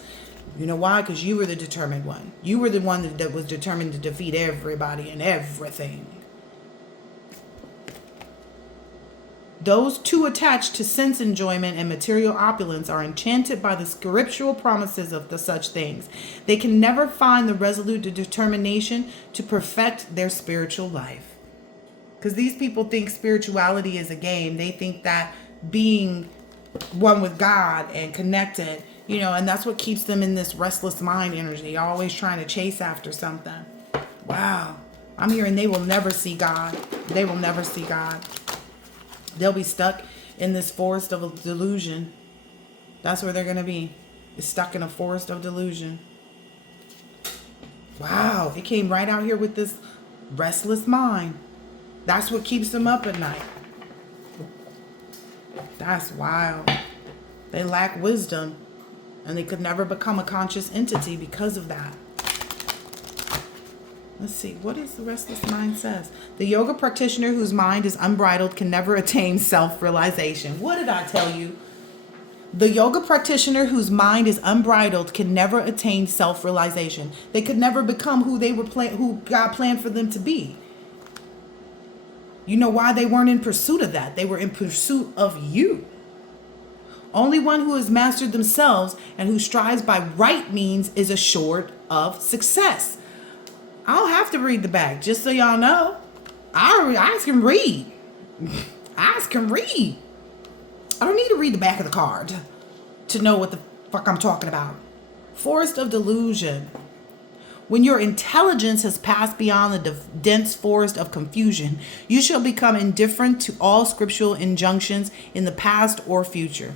You know why? Because you were the determined one. You were the one that was determined to defeat everybody and everything. Those too attached to sense enjoyment and material opulence are enchanted by the scriptural promises of such things. They can never find the resolute determination to perfect their spiritual life. Because these people think spirituality is a game. They think that being one with God and connected, you know, and that's what keeps them in this restless mind energy, always trying to chase after something. Wow. I'm hearing they will never see God. They will never see God. They'll be stuck in this forest of delusion. That's where they're going to be. It's stuck in a forest of delusion. Wow. It came right out here with this restless mind. That's what keeps them up at night. That's wild. They lack wisdom, and they could never become a conscious entity because of that. Let's see. What is the rest of this mind says? The yoga practitioner whose mind is unbridled can never attain self-realization. What did I tell you? The yoga practitioner whose mind is unbridled can never attain self-realization. They could never become who they were who God planned for them to be. You know why they weren't in pursuit of that? They were in pursuit of you. Only one who has mastered themselves and who strives by right means is assured of success. I don't have to read the back, just so y'all know. I can read. I can read. I don't need to read the back of the card to know what the fuck I'm talking about. Forest of delusion. When your intelligence has passed beyond the dense forest of confusion, you shall become indifferent to all scriptural injunctions in the past or future.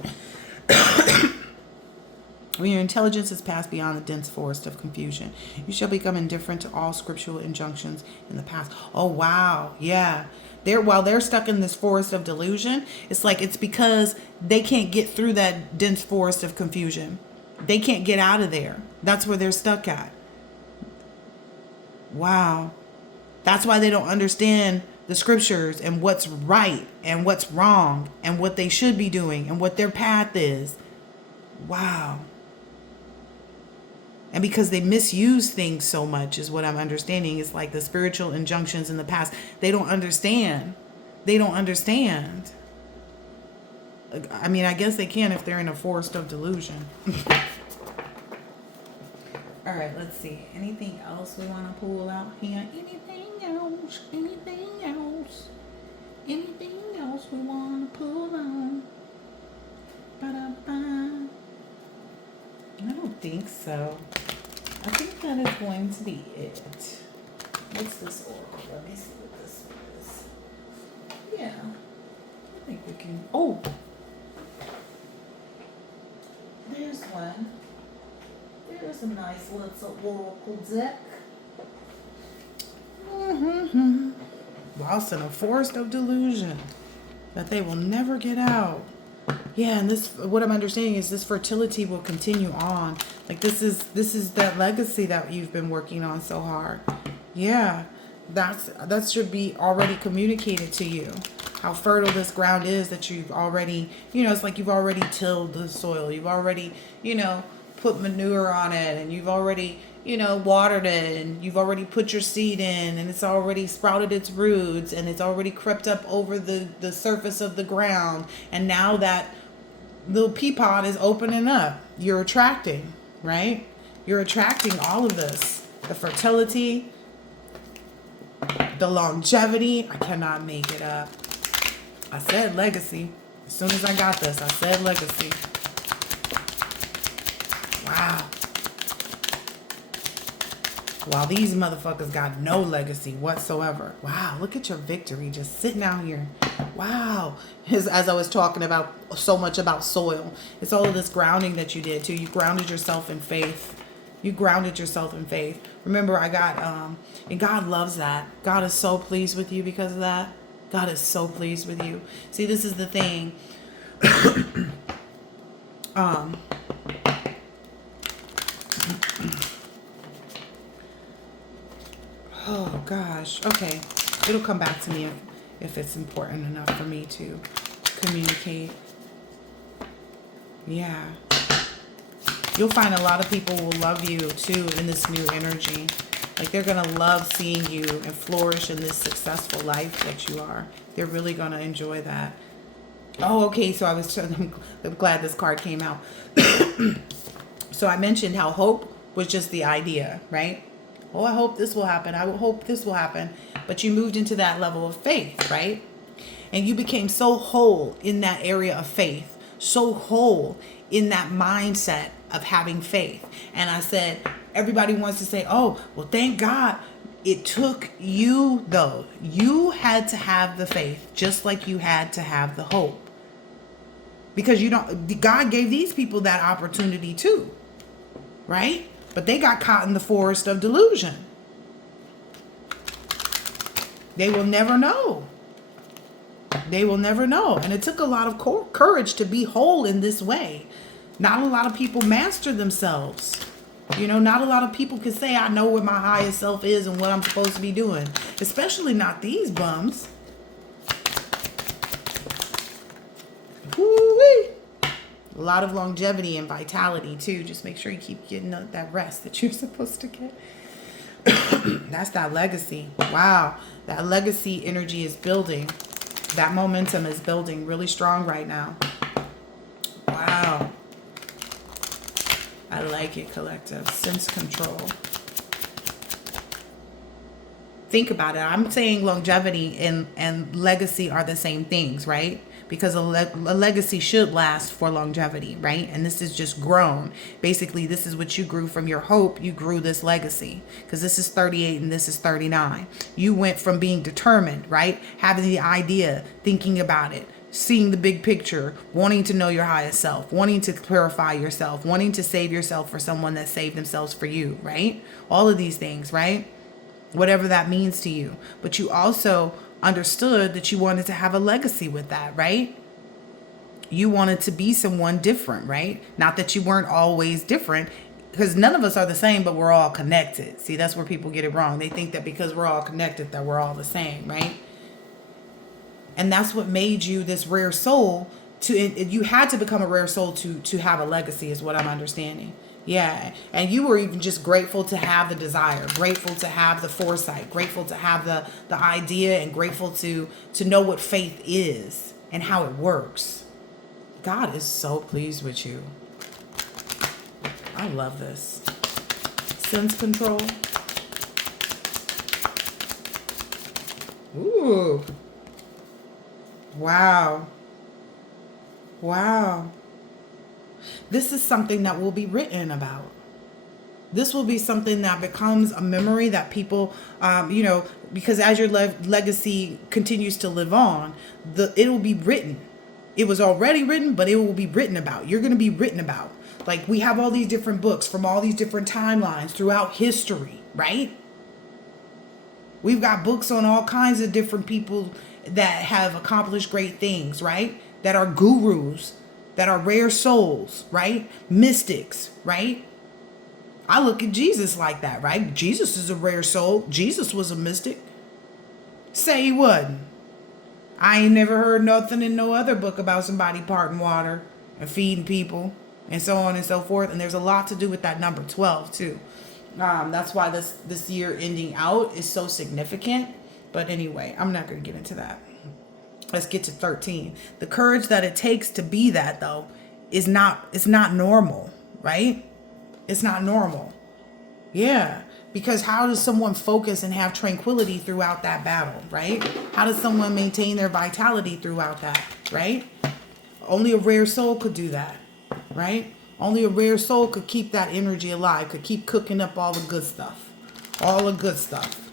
When your intelligence has passed beyond the dense forest of confusion, you shall become indifferent to all scriptural injunctions in the past. Oh, wow. Yeah. While they're stuck in this forest of delusion, it's because they can't get through that dense forest of confusion. They can't get out of there. That's where they're stuck at. Wow. That's why they don't understand the scriptures and what's right and what's wrong and what they should be doing and what their path is. Wow. And because they misuse things so much is what I'm understanding. It's like the spiritual injunctions in the past. They don't understand. They don't understand. I mean, I guess they can if they're in a forest of delusion. All right, let's see. Anything else we want to pull out here? Anything else? Anything else? Anything else we want to pull on? Ba-da-ba. I don't think so. I think that is going to be it. What's this oracle? Let me see what this is. Yeah. I think we can. Oh! There's one. There's a nice little oracle deck. Lost in a forest of delusion that they will never get out. Yeah, and this, what I'm understanding is this fertility will continue on. Like this is that legacy that you've been working on so hard. Yeah, that should be already communicated to you. How fertile this ground is that you've already, it's like you've already tilled the soil. You've already, put manure on it, and you've already, watered it, and you've already put your seed in, and it's already sprouted its roots, and it's already crept up over the surface of the ground. And now that little pea pod is opening up, you're attracting, right? You're attracting all of this. The fertility, the longevity. I cannot make it up. I said legacy. As soon as I got this, I said legacy. Wow. While these motherfuckers got no legacy whatsoever. Wow, look at your victory just sitting out here. Wow. As I was talking about so much about soil, it's all of this grounding that you did too. You grounded yourself in faith. You grounded yourself in faith. Remember, I got, and God loves that. God is so pleased with you because of that. God is so pleased with you. See, this is the thing. Oh gosh. Okay. It'll come back to me if it's important enough for me to communicate. Yeah. You'll find a lot of people will love you too in this new energy. Like they're going to love seeing you and flourish in this successful life that you are. They're really going to enjoy that. Oh, okay. So I'm glad this card came out. So I mentioned how hope was just the idea, right? Oh, I hope this will happen. I hope this will happen. But you moved into that level of faith, right? And you became so whole in that area of faith, so whole in that mindset of having faith. And I said, everybody wants to say, oh, well, thank God. It took you, though. You had to have the faith, just like you had to have the hope. Because God gave these people that opportunity too, right? But they got caught in the forest of delusion. They will never know. They will never know. And it took a lot of courage to be whole in this way. Not a lot of people master themselves. You know, not a lot of people can say, I know what my highest self is and what I'm supposed to be doing. Especially not these bums. Woo-wee. A lot of longevity and vitality, too. Just make sure you keep getting that rest that you're supposed to get. That's that legacy. Wow. That legacy energy is building. That momentum is building really strong right now. Wow. I like it, collective. Sense control. Think about it. I'm saying longevity and legacy are the same things, right? Because a legacy should last for longevity, right? And this is just grown. Basically, this is what you grew from your hope. You grew this legacy. Because this is 38 and this is 39. You went from being determined, right? Having the idea, thinking about it, seeing the big picture, wanting to know your highest self, wanting to clarify yourself, wanting to save yourself for someone that saved themselves for you, right? All of these things, right? Whatever that means to you. But you also understood that you wanted to have a legacy with that, right? You wanted to be someone different, right? Not that you weren't always different, because none of us are the same, but we're all connected. See, that's where people get it wrong. They think that because we're all connected that we're all the same, right? And that's what made you this rare soul. You had to become a rare soul to have a legacy, is what I'm understanding. Yeah. And you were even just grateful to have the desire, grateful to have the foresight, grateful to have the idea, and grateful to know what faith is and how it works. God is so pleased with you. I love this. Sense control. Ooh. Wow. Wow. This is something that will be written about. This will be something that becomes a memory that people, because as your legacy continues to live on, it will be written. It was already written, but it will be written about. You're going to be written about. Like, we have all these different books from all these different timelines throughout history, right? We've got books on all kinds of different people that have accomplished great things, right? That are gurus, that are rare souls, right? Mystics, right? I look at Jesus like that, right? Jesus is a rare soul. Jesus was a mystic. Say he wasn't. I ain't never heard nothing in no other book about somebody parting water and feeding people and so on and so forth. And there's a lot to do with that number 12 too. That's why this year ending out is so significant. But anyway, I'm not going to get into that. Let's get to 13. The courage that it takes to be that, though, it's not normal, right? It's not normal. Yeah. Because how does someone focus and have tranquility throughout that battle, right? How does someone maintain their vitality throughout that, right? Only a rare soul could do that, right? Only a rare soul could keep that energy alive, could keep cooking up all the good stuff. All the good stuff.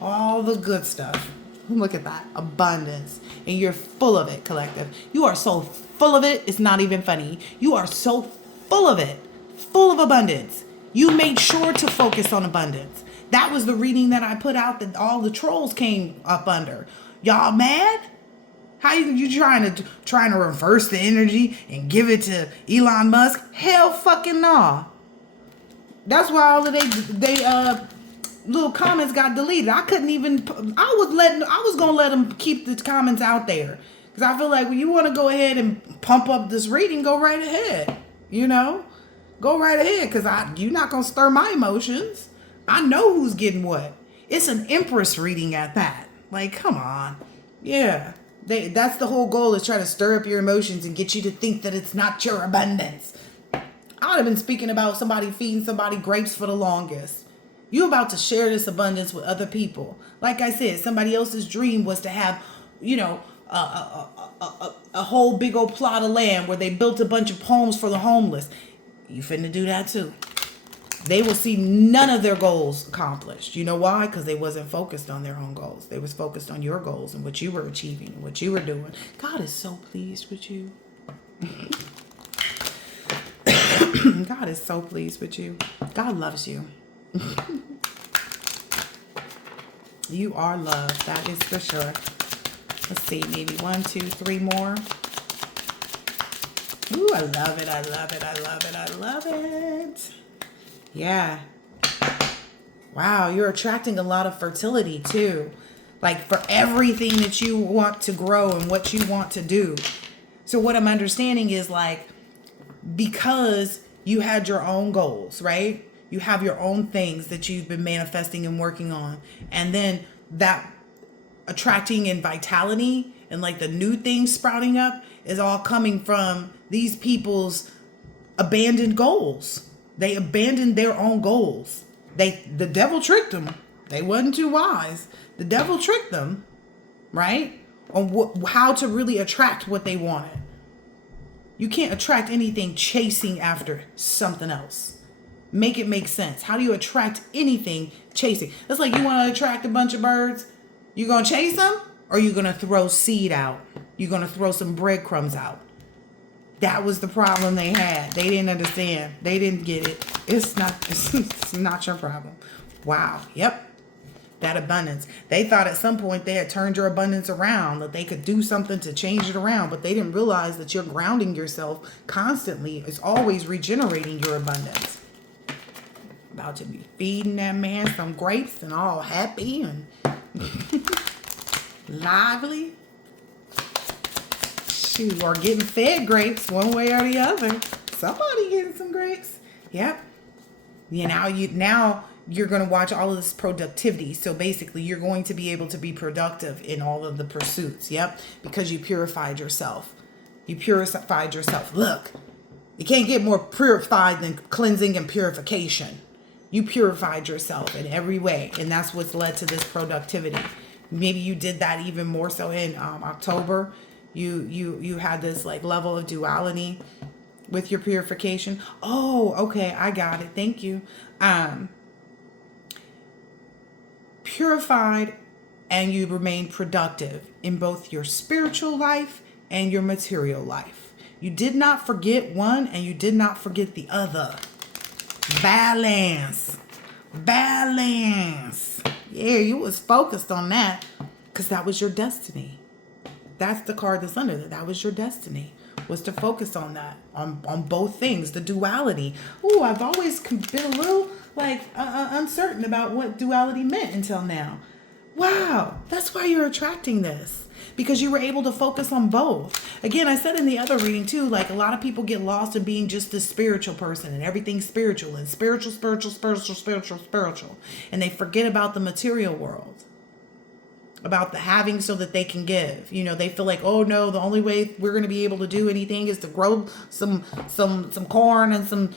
All the good stuff. Look at that. Abundance. And you're full of it, collective. You are so full of it, it's not even funny. You are so full of it. Full of abundance. You made sure to focus on abundance. That was the reading that I put out that all the trolls came up under. Y'all mad? How you trying to reverse the energy and give it to Elon Musk? Hell fucking nah. That's why all of they little comments got deleted. I couldn't even. I was gonna let them keep the comments out there because I feel like when you want to go ahead and pump up this reading, go right ahead. You know, go right ahead because you're not gonna stir my emotions. I know who's getting what. It's an Empress reading at that. Like, come on, yeah. That's the whole goal, is try to stir up your emotions and get you to think that it's not your abundance. I would have been speaking about somebody feeding somebody grapes for the longest. You about to share this abundance with other people. Like I said, somebody else's dream was to have, a whole big old plot of land where they built a bunch of homes for the homeless. You finna do that too. They will see none of their goals accomplished. You know why? Because they wasn't focused on their own goals. They was focused on your goals and what you were achieving and what you were doing. God is so pleased with you. God is so pleased with you. God loves you. You are loved. That is for sure. Let's see. Maybe 1, 2, 3 more. Ooh, I love it. I love it. I love it. I love it. Yeah. Wow, you're attracting a lot of fertility too. Like for everything that you want to grow and what you want to do. So what I'm understanding is like, because you had your own goals, right? You have your own things that you've been manifesting and working on. And then that attracting and vitality and like the new things sprouting up is all coming from these people's abandoned goals. They abandoned their own goals. The devil tricked them. They wasn't too wise. The devil tricked them, right? On how to really attract what they wanted. You can't attract anything chasing after something else. Make it make sense. How do you attract anything chasing? It's like you want to attract a bunch of birds. You gonna chase them, or you gonna throw seed out? You gonna throw some breadcrumbs out? That was the problem they had. They didn't understand. They didn't get it. It's not your problem. Wow. Yep. That abundance. They thought at some point they had turned your abundance around, that they could do something to change it around, but they didn't realize that you're grounding yourself constantly. It's always regenerating your abundance. About to be feeding that man some grapes and all happy and lively. Shoot, or getting fed grapes one way or the other. Somebody getting some grapes. Yep. Now you're going to watch all of this productivity. So basically, you're going to be able to be productive in all of the pursuits. Yep. Because you purified yourself. You purified yourself. Look, you can't get more purified than cleansing and purification. You purified yourself in every way. And that's what's led to this productivity. Maybe you did that even more so in October. You had this like level of duality with your purification. Oh, okay. I got it. Thank you. Purified, and you remain productive in both your spiritual life and your material life. You did not forget one and you did not forget the other. Balance. Yeah, you was focused on that because that was your destiny. That's the card that's under there. That was your destiny, was to focus on that, on both things, the duality. Ooh, I've always been a little like uncertain about what duality meant until now. Wow, that's why you're attracting this, because you were able to focus on both. Again, I said in the other reading too, like a lot of people get lost in being just this spiritual person and everything's spiritual and spiritual. And they forget about the material world, about the having so that they can give. You know, they feel like, oh no, the only way we're going to be able to do anything is to grow some corn and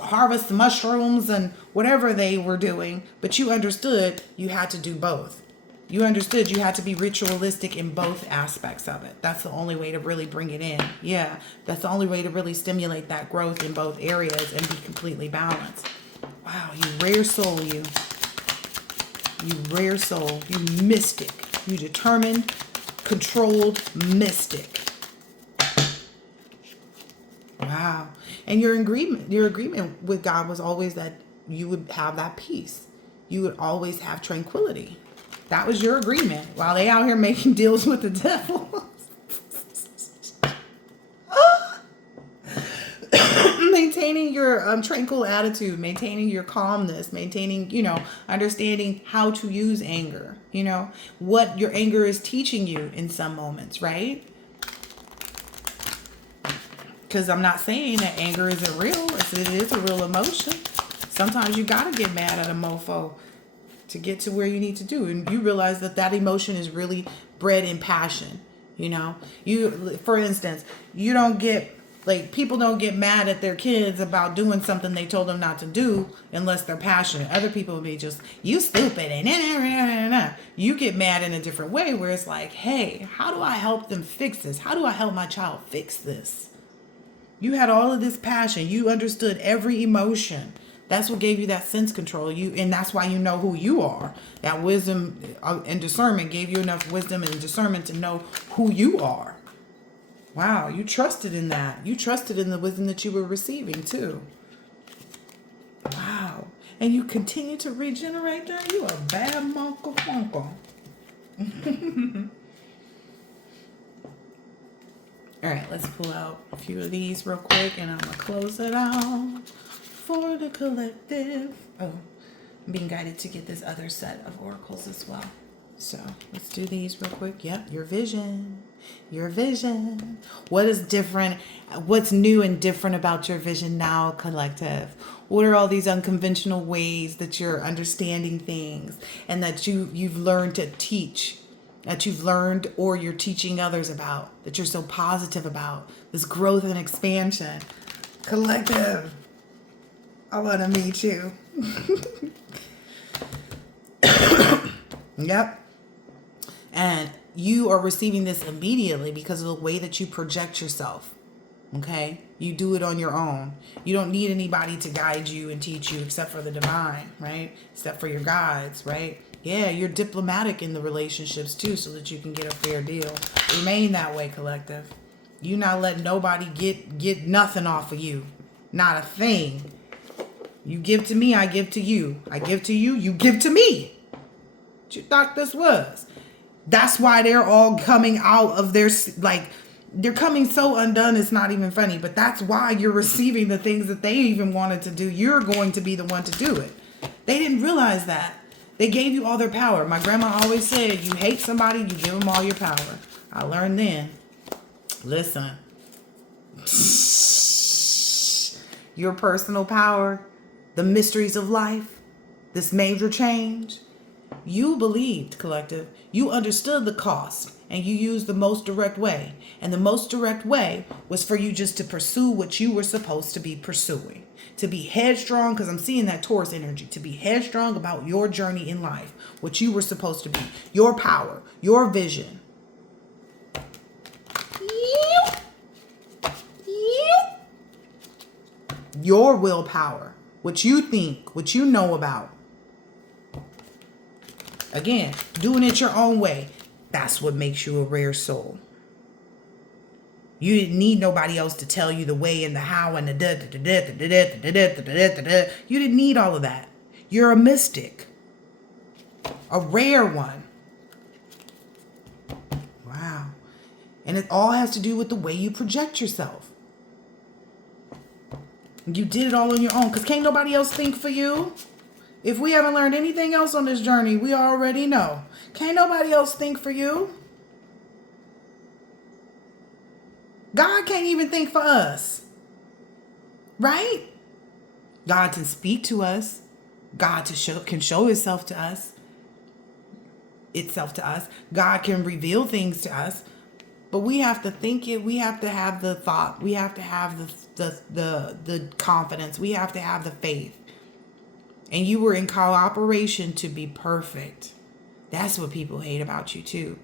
harvest the mushrooms and whatever they were doing. But you understood you had to do both. You understood you had to be ritualistic in both aspects of it. That's the only way to really bring it in. Yeah, that's the only way to really stimulate that growth in both areas and be completely balanced. Wow, you rare soul, you. You rare soul, you mystic, you determined, controlled mystic. Wow. And your agreement with God was always that you would have that peace. You would always have tranquility. That was your agreement while they out here making deals with the devil. Maintaining your tranquil attitude, maintaining your calmness, maintaining, understanding how to use anger, what your anger is teaching you in some moments, right? Because I'm not saying that anger isn't real. It is a real emotion. Sometimes you got to get mad at a mofo to get to where you need to do. And you realize that emotion is really bred in passion. For instance, people don't get mad at their kids about doing something they told them not to do unless they're passionate. Other people will be just, you stupid, and you get mad in a different way where it's like, hey, how do I help them fix this? How do I help my child fix this? You had all of this passion. You understood every emotion. That's what gave you that sense control. And that's why you know who you are. That wisdom and discernment gave you enough wisdom and discernment to know who you are. Wow, you trusted in that. You trusted in the wisdom that you were receiving too. Wow. And you continue to regenerate that? You a bad monko. All right, let's pull out a few of these real quick and I'm going to close it out for the collective. Oh, I'm being guided to get this other set of oracles as well. So let's do these real quick. Yep, your vision. Your vision. What is different? What's new and different about your vision now, collective? What are all these unconventional ways that you're understanding things and that you've learned to teach, that you've learned or you're teaching others about, that you're so positive about, this growth and expansion? Collective, I want to meet you. Yep. And you are receiving this immediately because of the way that you project yourself. Okay? You do it on your own. You don't need anybody to guide you and teach you except for the divine, right? Except for your guides, right? Yeah, you're diplomatic in the relationships too so that you can get a fair deal. Remain that way, collective. You not let nobody get nothing off of you. Not a thing. You give to me, I give to you. I give to you, you give to me. What you thought this was? That's why they're all coming out of their, like, they're coming so undone, it's not even funny. But that's why you're receiving the things that they even wanted to do. You're going to be the one to do it. They didn't realize that. They gave you all their power. My grandma always said, you hate somebody, you give them all your power. I learned then. Listen. Your personal power, the mysteries of life, this major change. You believed, collective. You understood the cost and you used the most direct way. And the most direct way was for you just to pursue what you were supposed to be pursuing. To be headstrong, because I'm seeing that Taurus energy. To be headstrong about your journey in life. What you were supposed to be. Your power. Your vision. Your willpower. What you think. What you know about. Again, doing it your own way. That's what makes you a rare soul. You didn't need nobody else to tell you the way and the how and the da. You didn't need all of that. You're a mystic. A rare one. Wow. And it all has to do with the way you project yourself. You did it all on your own because can't nobody else think for you. If we haven't learned anything else on this journey, we already know. Can't nobody else think for you. God can't even think for us. Right? God can speak to us. God can show itself to us. God can reveal things to us. But we have to think it. We have to have the thought. We have to have the confidence. We have to have the faith. And you were in cooperation to be perfect. That's what people hate about you too.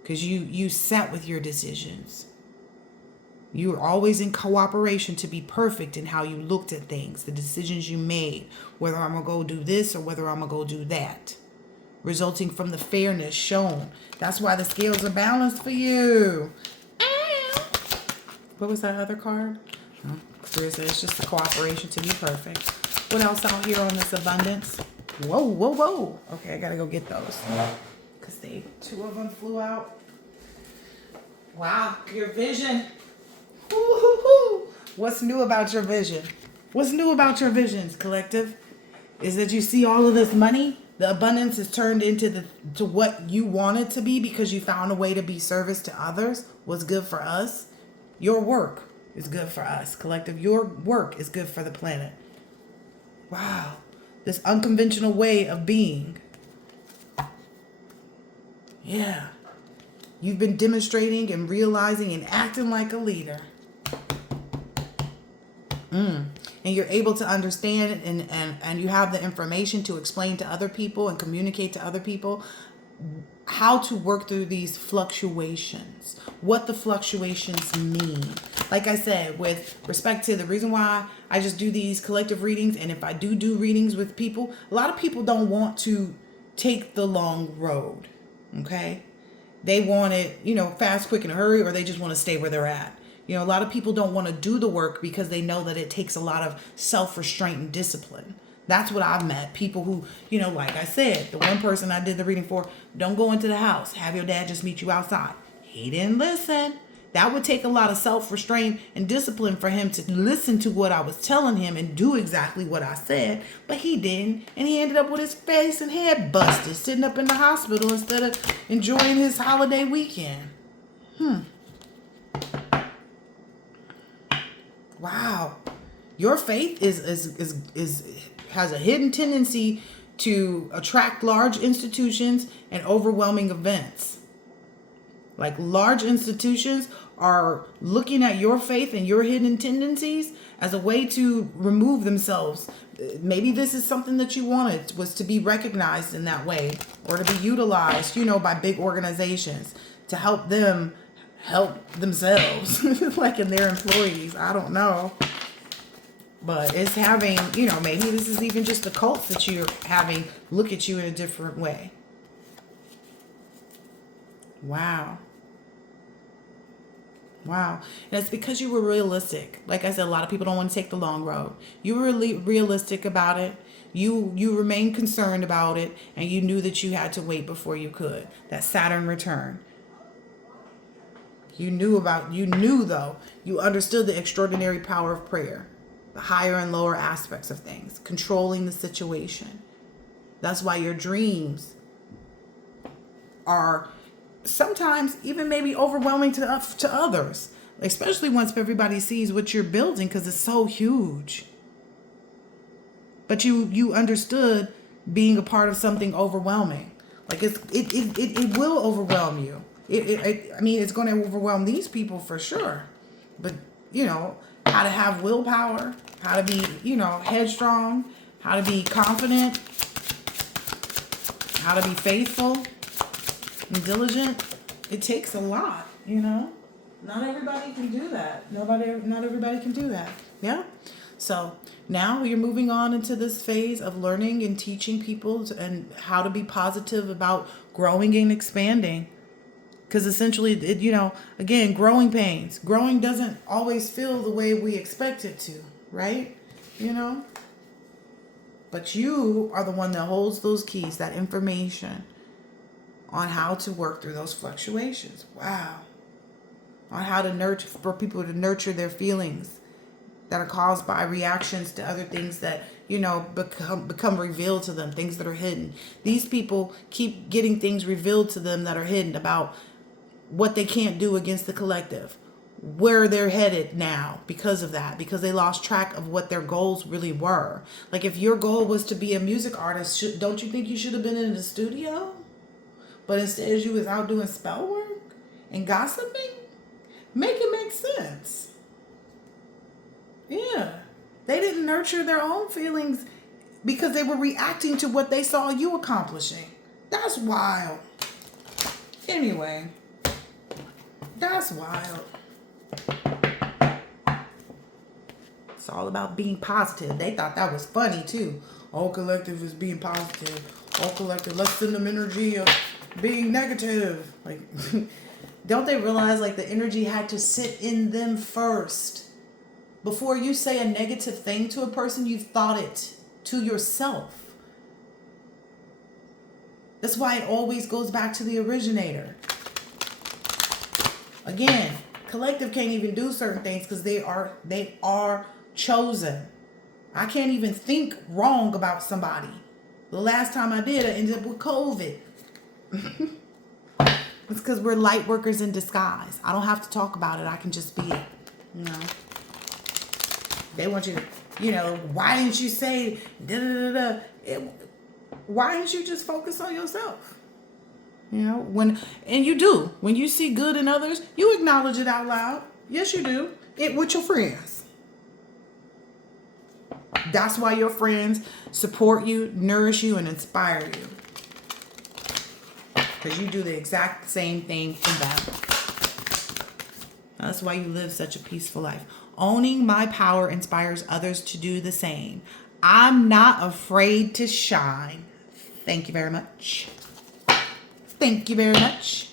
Because you sat with your decisions. You were always in cooperation to be perfect in how you looked at things. The decisions you made. Whether I'm going to go do this or whether I'm going to go do that. Resulting from the fairness shown. That's why the scales are balanced for you. Ow. What was that other card? It's just the cooperation to be perfect. What else out here on this abundance? Whoa. Okay, I gotta go get those. Because two of them flew out. Wow, your vision. Woo-hoo-hoo. What's new about your vision? What's new about your visions, collective? Is that you see all of this money? The abundance is turned into to what you want it to be because you found a way to be service to others. What's good for us? Your work is good for us, collective. Your work is good for the planet. Wow, this unconventional way of being. Yeah. You've been demonstrating and realizing and acting like a leader. And you're able to understand and you have the information to explain to other people and communicate to other people how to work through these fluctuations, what the fluctuations mean. Like I said, with respect to the reason why I just do these collective readings, and if I do readings with people, a lot of people don't want to take the long road, okay? They want it, fast, quick, in a hurry, or they just want to stay where they're at. A lot of people don't want to do the work because they know that it takes a lot of self-restraint and discipline. That's what I've met. People who, like I said, the one person I did the reading for, don't go into the house. Have your dad just meet you outside. He didn't listen. That would take a lot of self-restraint and discipline for him to listen to what I was telling him and do exactly what I said. But he didn't. And he ended up with his face and head busted, sitting up in the hospital instead of enjoying his holiday weekend. Wow. Your faith has a hidden tendency to attract large institutions and overwhelming events. Like, large institutions are looking at your faith and your hidden tendencies as a way to remove themselves. Maybe this is something that you wanted, was to be recognized in that way, or to be utilized, by big organizations to help them help themselves, like in their employees. I don't know. But it's having, maybe this is even just the cults that you're having look at you in a different way. Wow. Wow. And it's because you were realistic. Like I said, a lot of people don't want to take the long road. You were really realistic about it. You remained concerned about it, and you knew that you had to wait before you could. That Saturn return. You understood the extraordinary power of prayer, the higher and lower aspects of things, controlling the situation. That's why your dreams are sometimes even maybe overwhelming to others, especially once everybody sees what you're building, because it's so huge. But you understood being a part of something overwhelming. Like it will overwhelm you. It's going to overwhelm these people for sure. But how to have willpower, how to be headstrong, how to be confident, how to be faithful and diligent. It takes a lot, Not everybody can do that. Not everybody can do that. Yeah? So now you're moving on into this phase of learning and teaching people and how to be positive about growing and expanding. Because essentially, again, growing pains. Growing doesn't always feel the way we expect it to, right? But you are the one that holds those keys, that information on how to work through those fluctuations. Wow. On how to nurture, for people to nurture their feelings that are caused by reactions to other things that, become revealed to them, things that are hidden. These people keep getting things revealed to them that are hidden about what they can't do against the collective, where they're headed now because of that, because they lost track of what their goals really were. Like, if your goal was to be a music artist, don't you think you should have been in the studio? But instead you was out doing spell work and gossiping? Make it make sense. Yeah. They didn't nurture their own feelings because they were reacting to what they saw you accomplishing. That's wild. Anyway, that's wild. It's all about being positive. They thought that was funny too. All collective is being positive. All collective, let's send them energy of being negative. Like, don't they realize, like, the energy had to sit in them first? Before you say a negative thing to a person, you've thought it to yourself. That's why it always goes back to the originator. Again, collective can't even do certain things because they are chosen. I can't even think wrong about somebody. The last time I did, I ended up with COVID. It's because we're light workers in disguise. I don't have to talk about it. I can just be it. They want you to, why didn't you say da-da-da-da? Why didn't you just focus on yourself? And you do. When you see good in others, you acknowledge it out loud. Yes, you do. It with your friends. That's why your friends support you, nourish you, and inspire you. Because you do the exact same thing for them. That's why you live such a peaceful life. Owning my power inspires others to do the same. I'm not afraid to shine. Thank you very much. Thank you very much.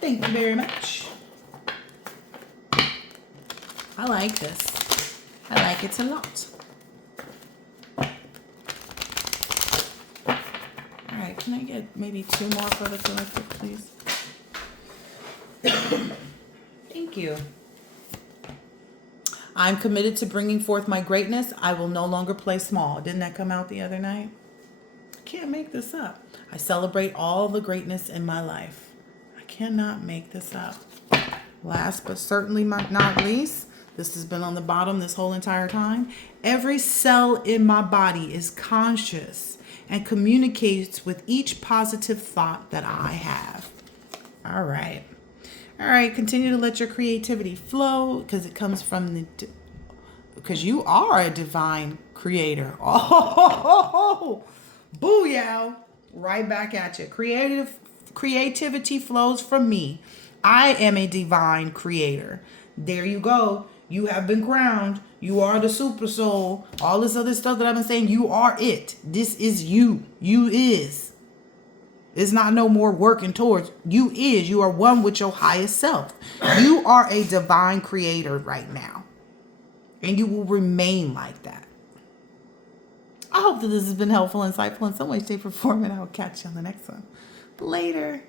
Thank you very much. I like this. I like it a lot. All right, can I get maybe 2 more for the collective, please? Thank you. I'm committed to bringing forth my greatness. I will no longer play small. Didn't that come out the other night? I can't make this up. I celebrate all the greatness in my life. I cannot make this up. Last but certainly not least, this has been on the bottom this whole entire time. Every cell in my body is conscious and communicates with each positive thought that I have. All right. All right. Continue to let your creativity flow because it comes from because you are a divine creator. Oh, booyah. Right back at you. Creativity flows from me. I am a divine creator. There you go. You have been crowned. You are the super soul. All this other stuff that I've been saying, you are it. This is you. You is. It's not no more working towards. You is. You are one with your highest self. You are a divine creator right now. And you will remain like that. I hope that this has been helpful, insightful in some way, shape, or form, and I will catch you on the next one. Later.